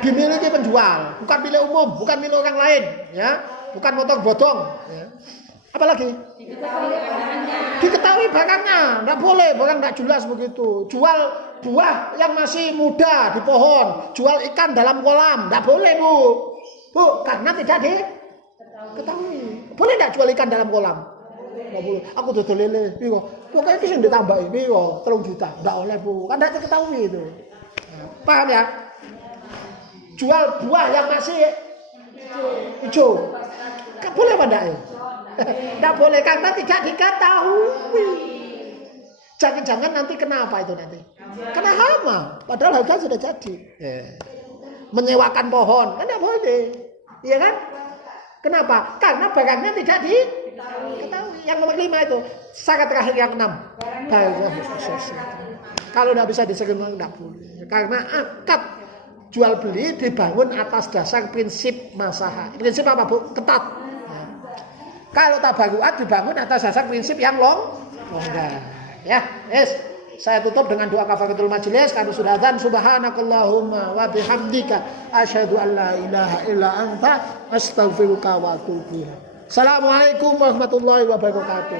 dimiliki penjual, bukan milik umum, bukan milik orang lain, ya, bukan motor bodong. Ya. Apalagi? Diketahui barangnya, nggak boleh, barang nggak jelas begitu. Jual buah yang masih muda di pohon, jual ikan dalam kolam, nggak boleh bu, karena tidak diketahui. Boleh nggak jual ikan dalam kolam? Nggak boleh. Aku dodol lele, biro, pokoknya itu yang ditambahin, biro, 3 juta, nggak boleh bu, kan nggak diketahui itu. Paham ya? Jual buah yang masih hijau, nggak boleh apa enggak ya? Nggak boleh karena tidak diketahui. Jangan-jangan nanti kenapa itu nanti? Kena hama, padahal harga sudah jadi. Menyewakan pohon, kan nggak boleh, iya kan? Kenapa? Karena barangnya tidak diketahui. Yang nomor 5 itu syarat terakhir yang 6. Kalau nggak bisa disegel nggak boleh. Karena akad jual beli dibangun atas dasar prinsip maslahah. Prinsip apa bu? Ketat. Kalau tabaruat dibangun atas dasar prinsip yang longgar. Ya, yes. Saya tutup dengan doa kafaratul majelis karena sudah adzan. Subhanakallahumma wa bihamdika asyhadu an la ilaha illa anta astaghfiruka wa atubu ilaik. Assalamualaikum warahmatullahi wabarakatuh.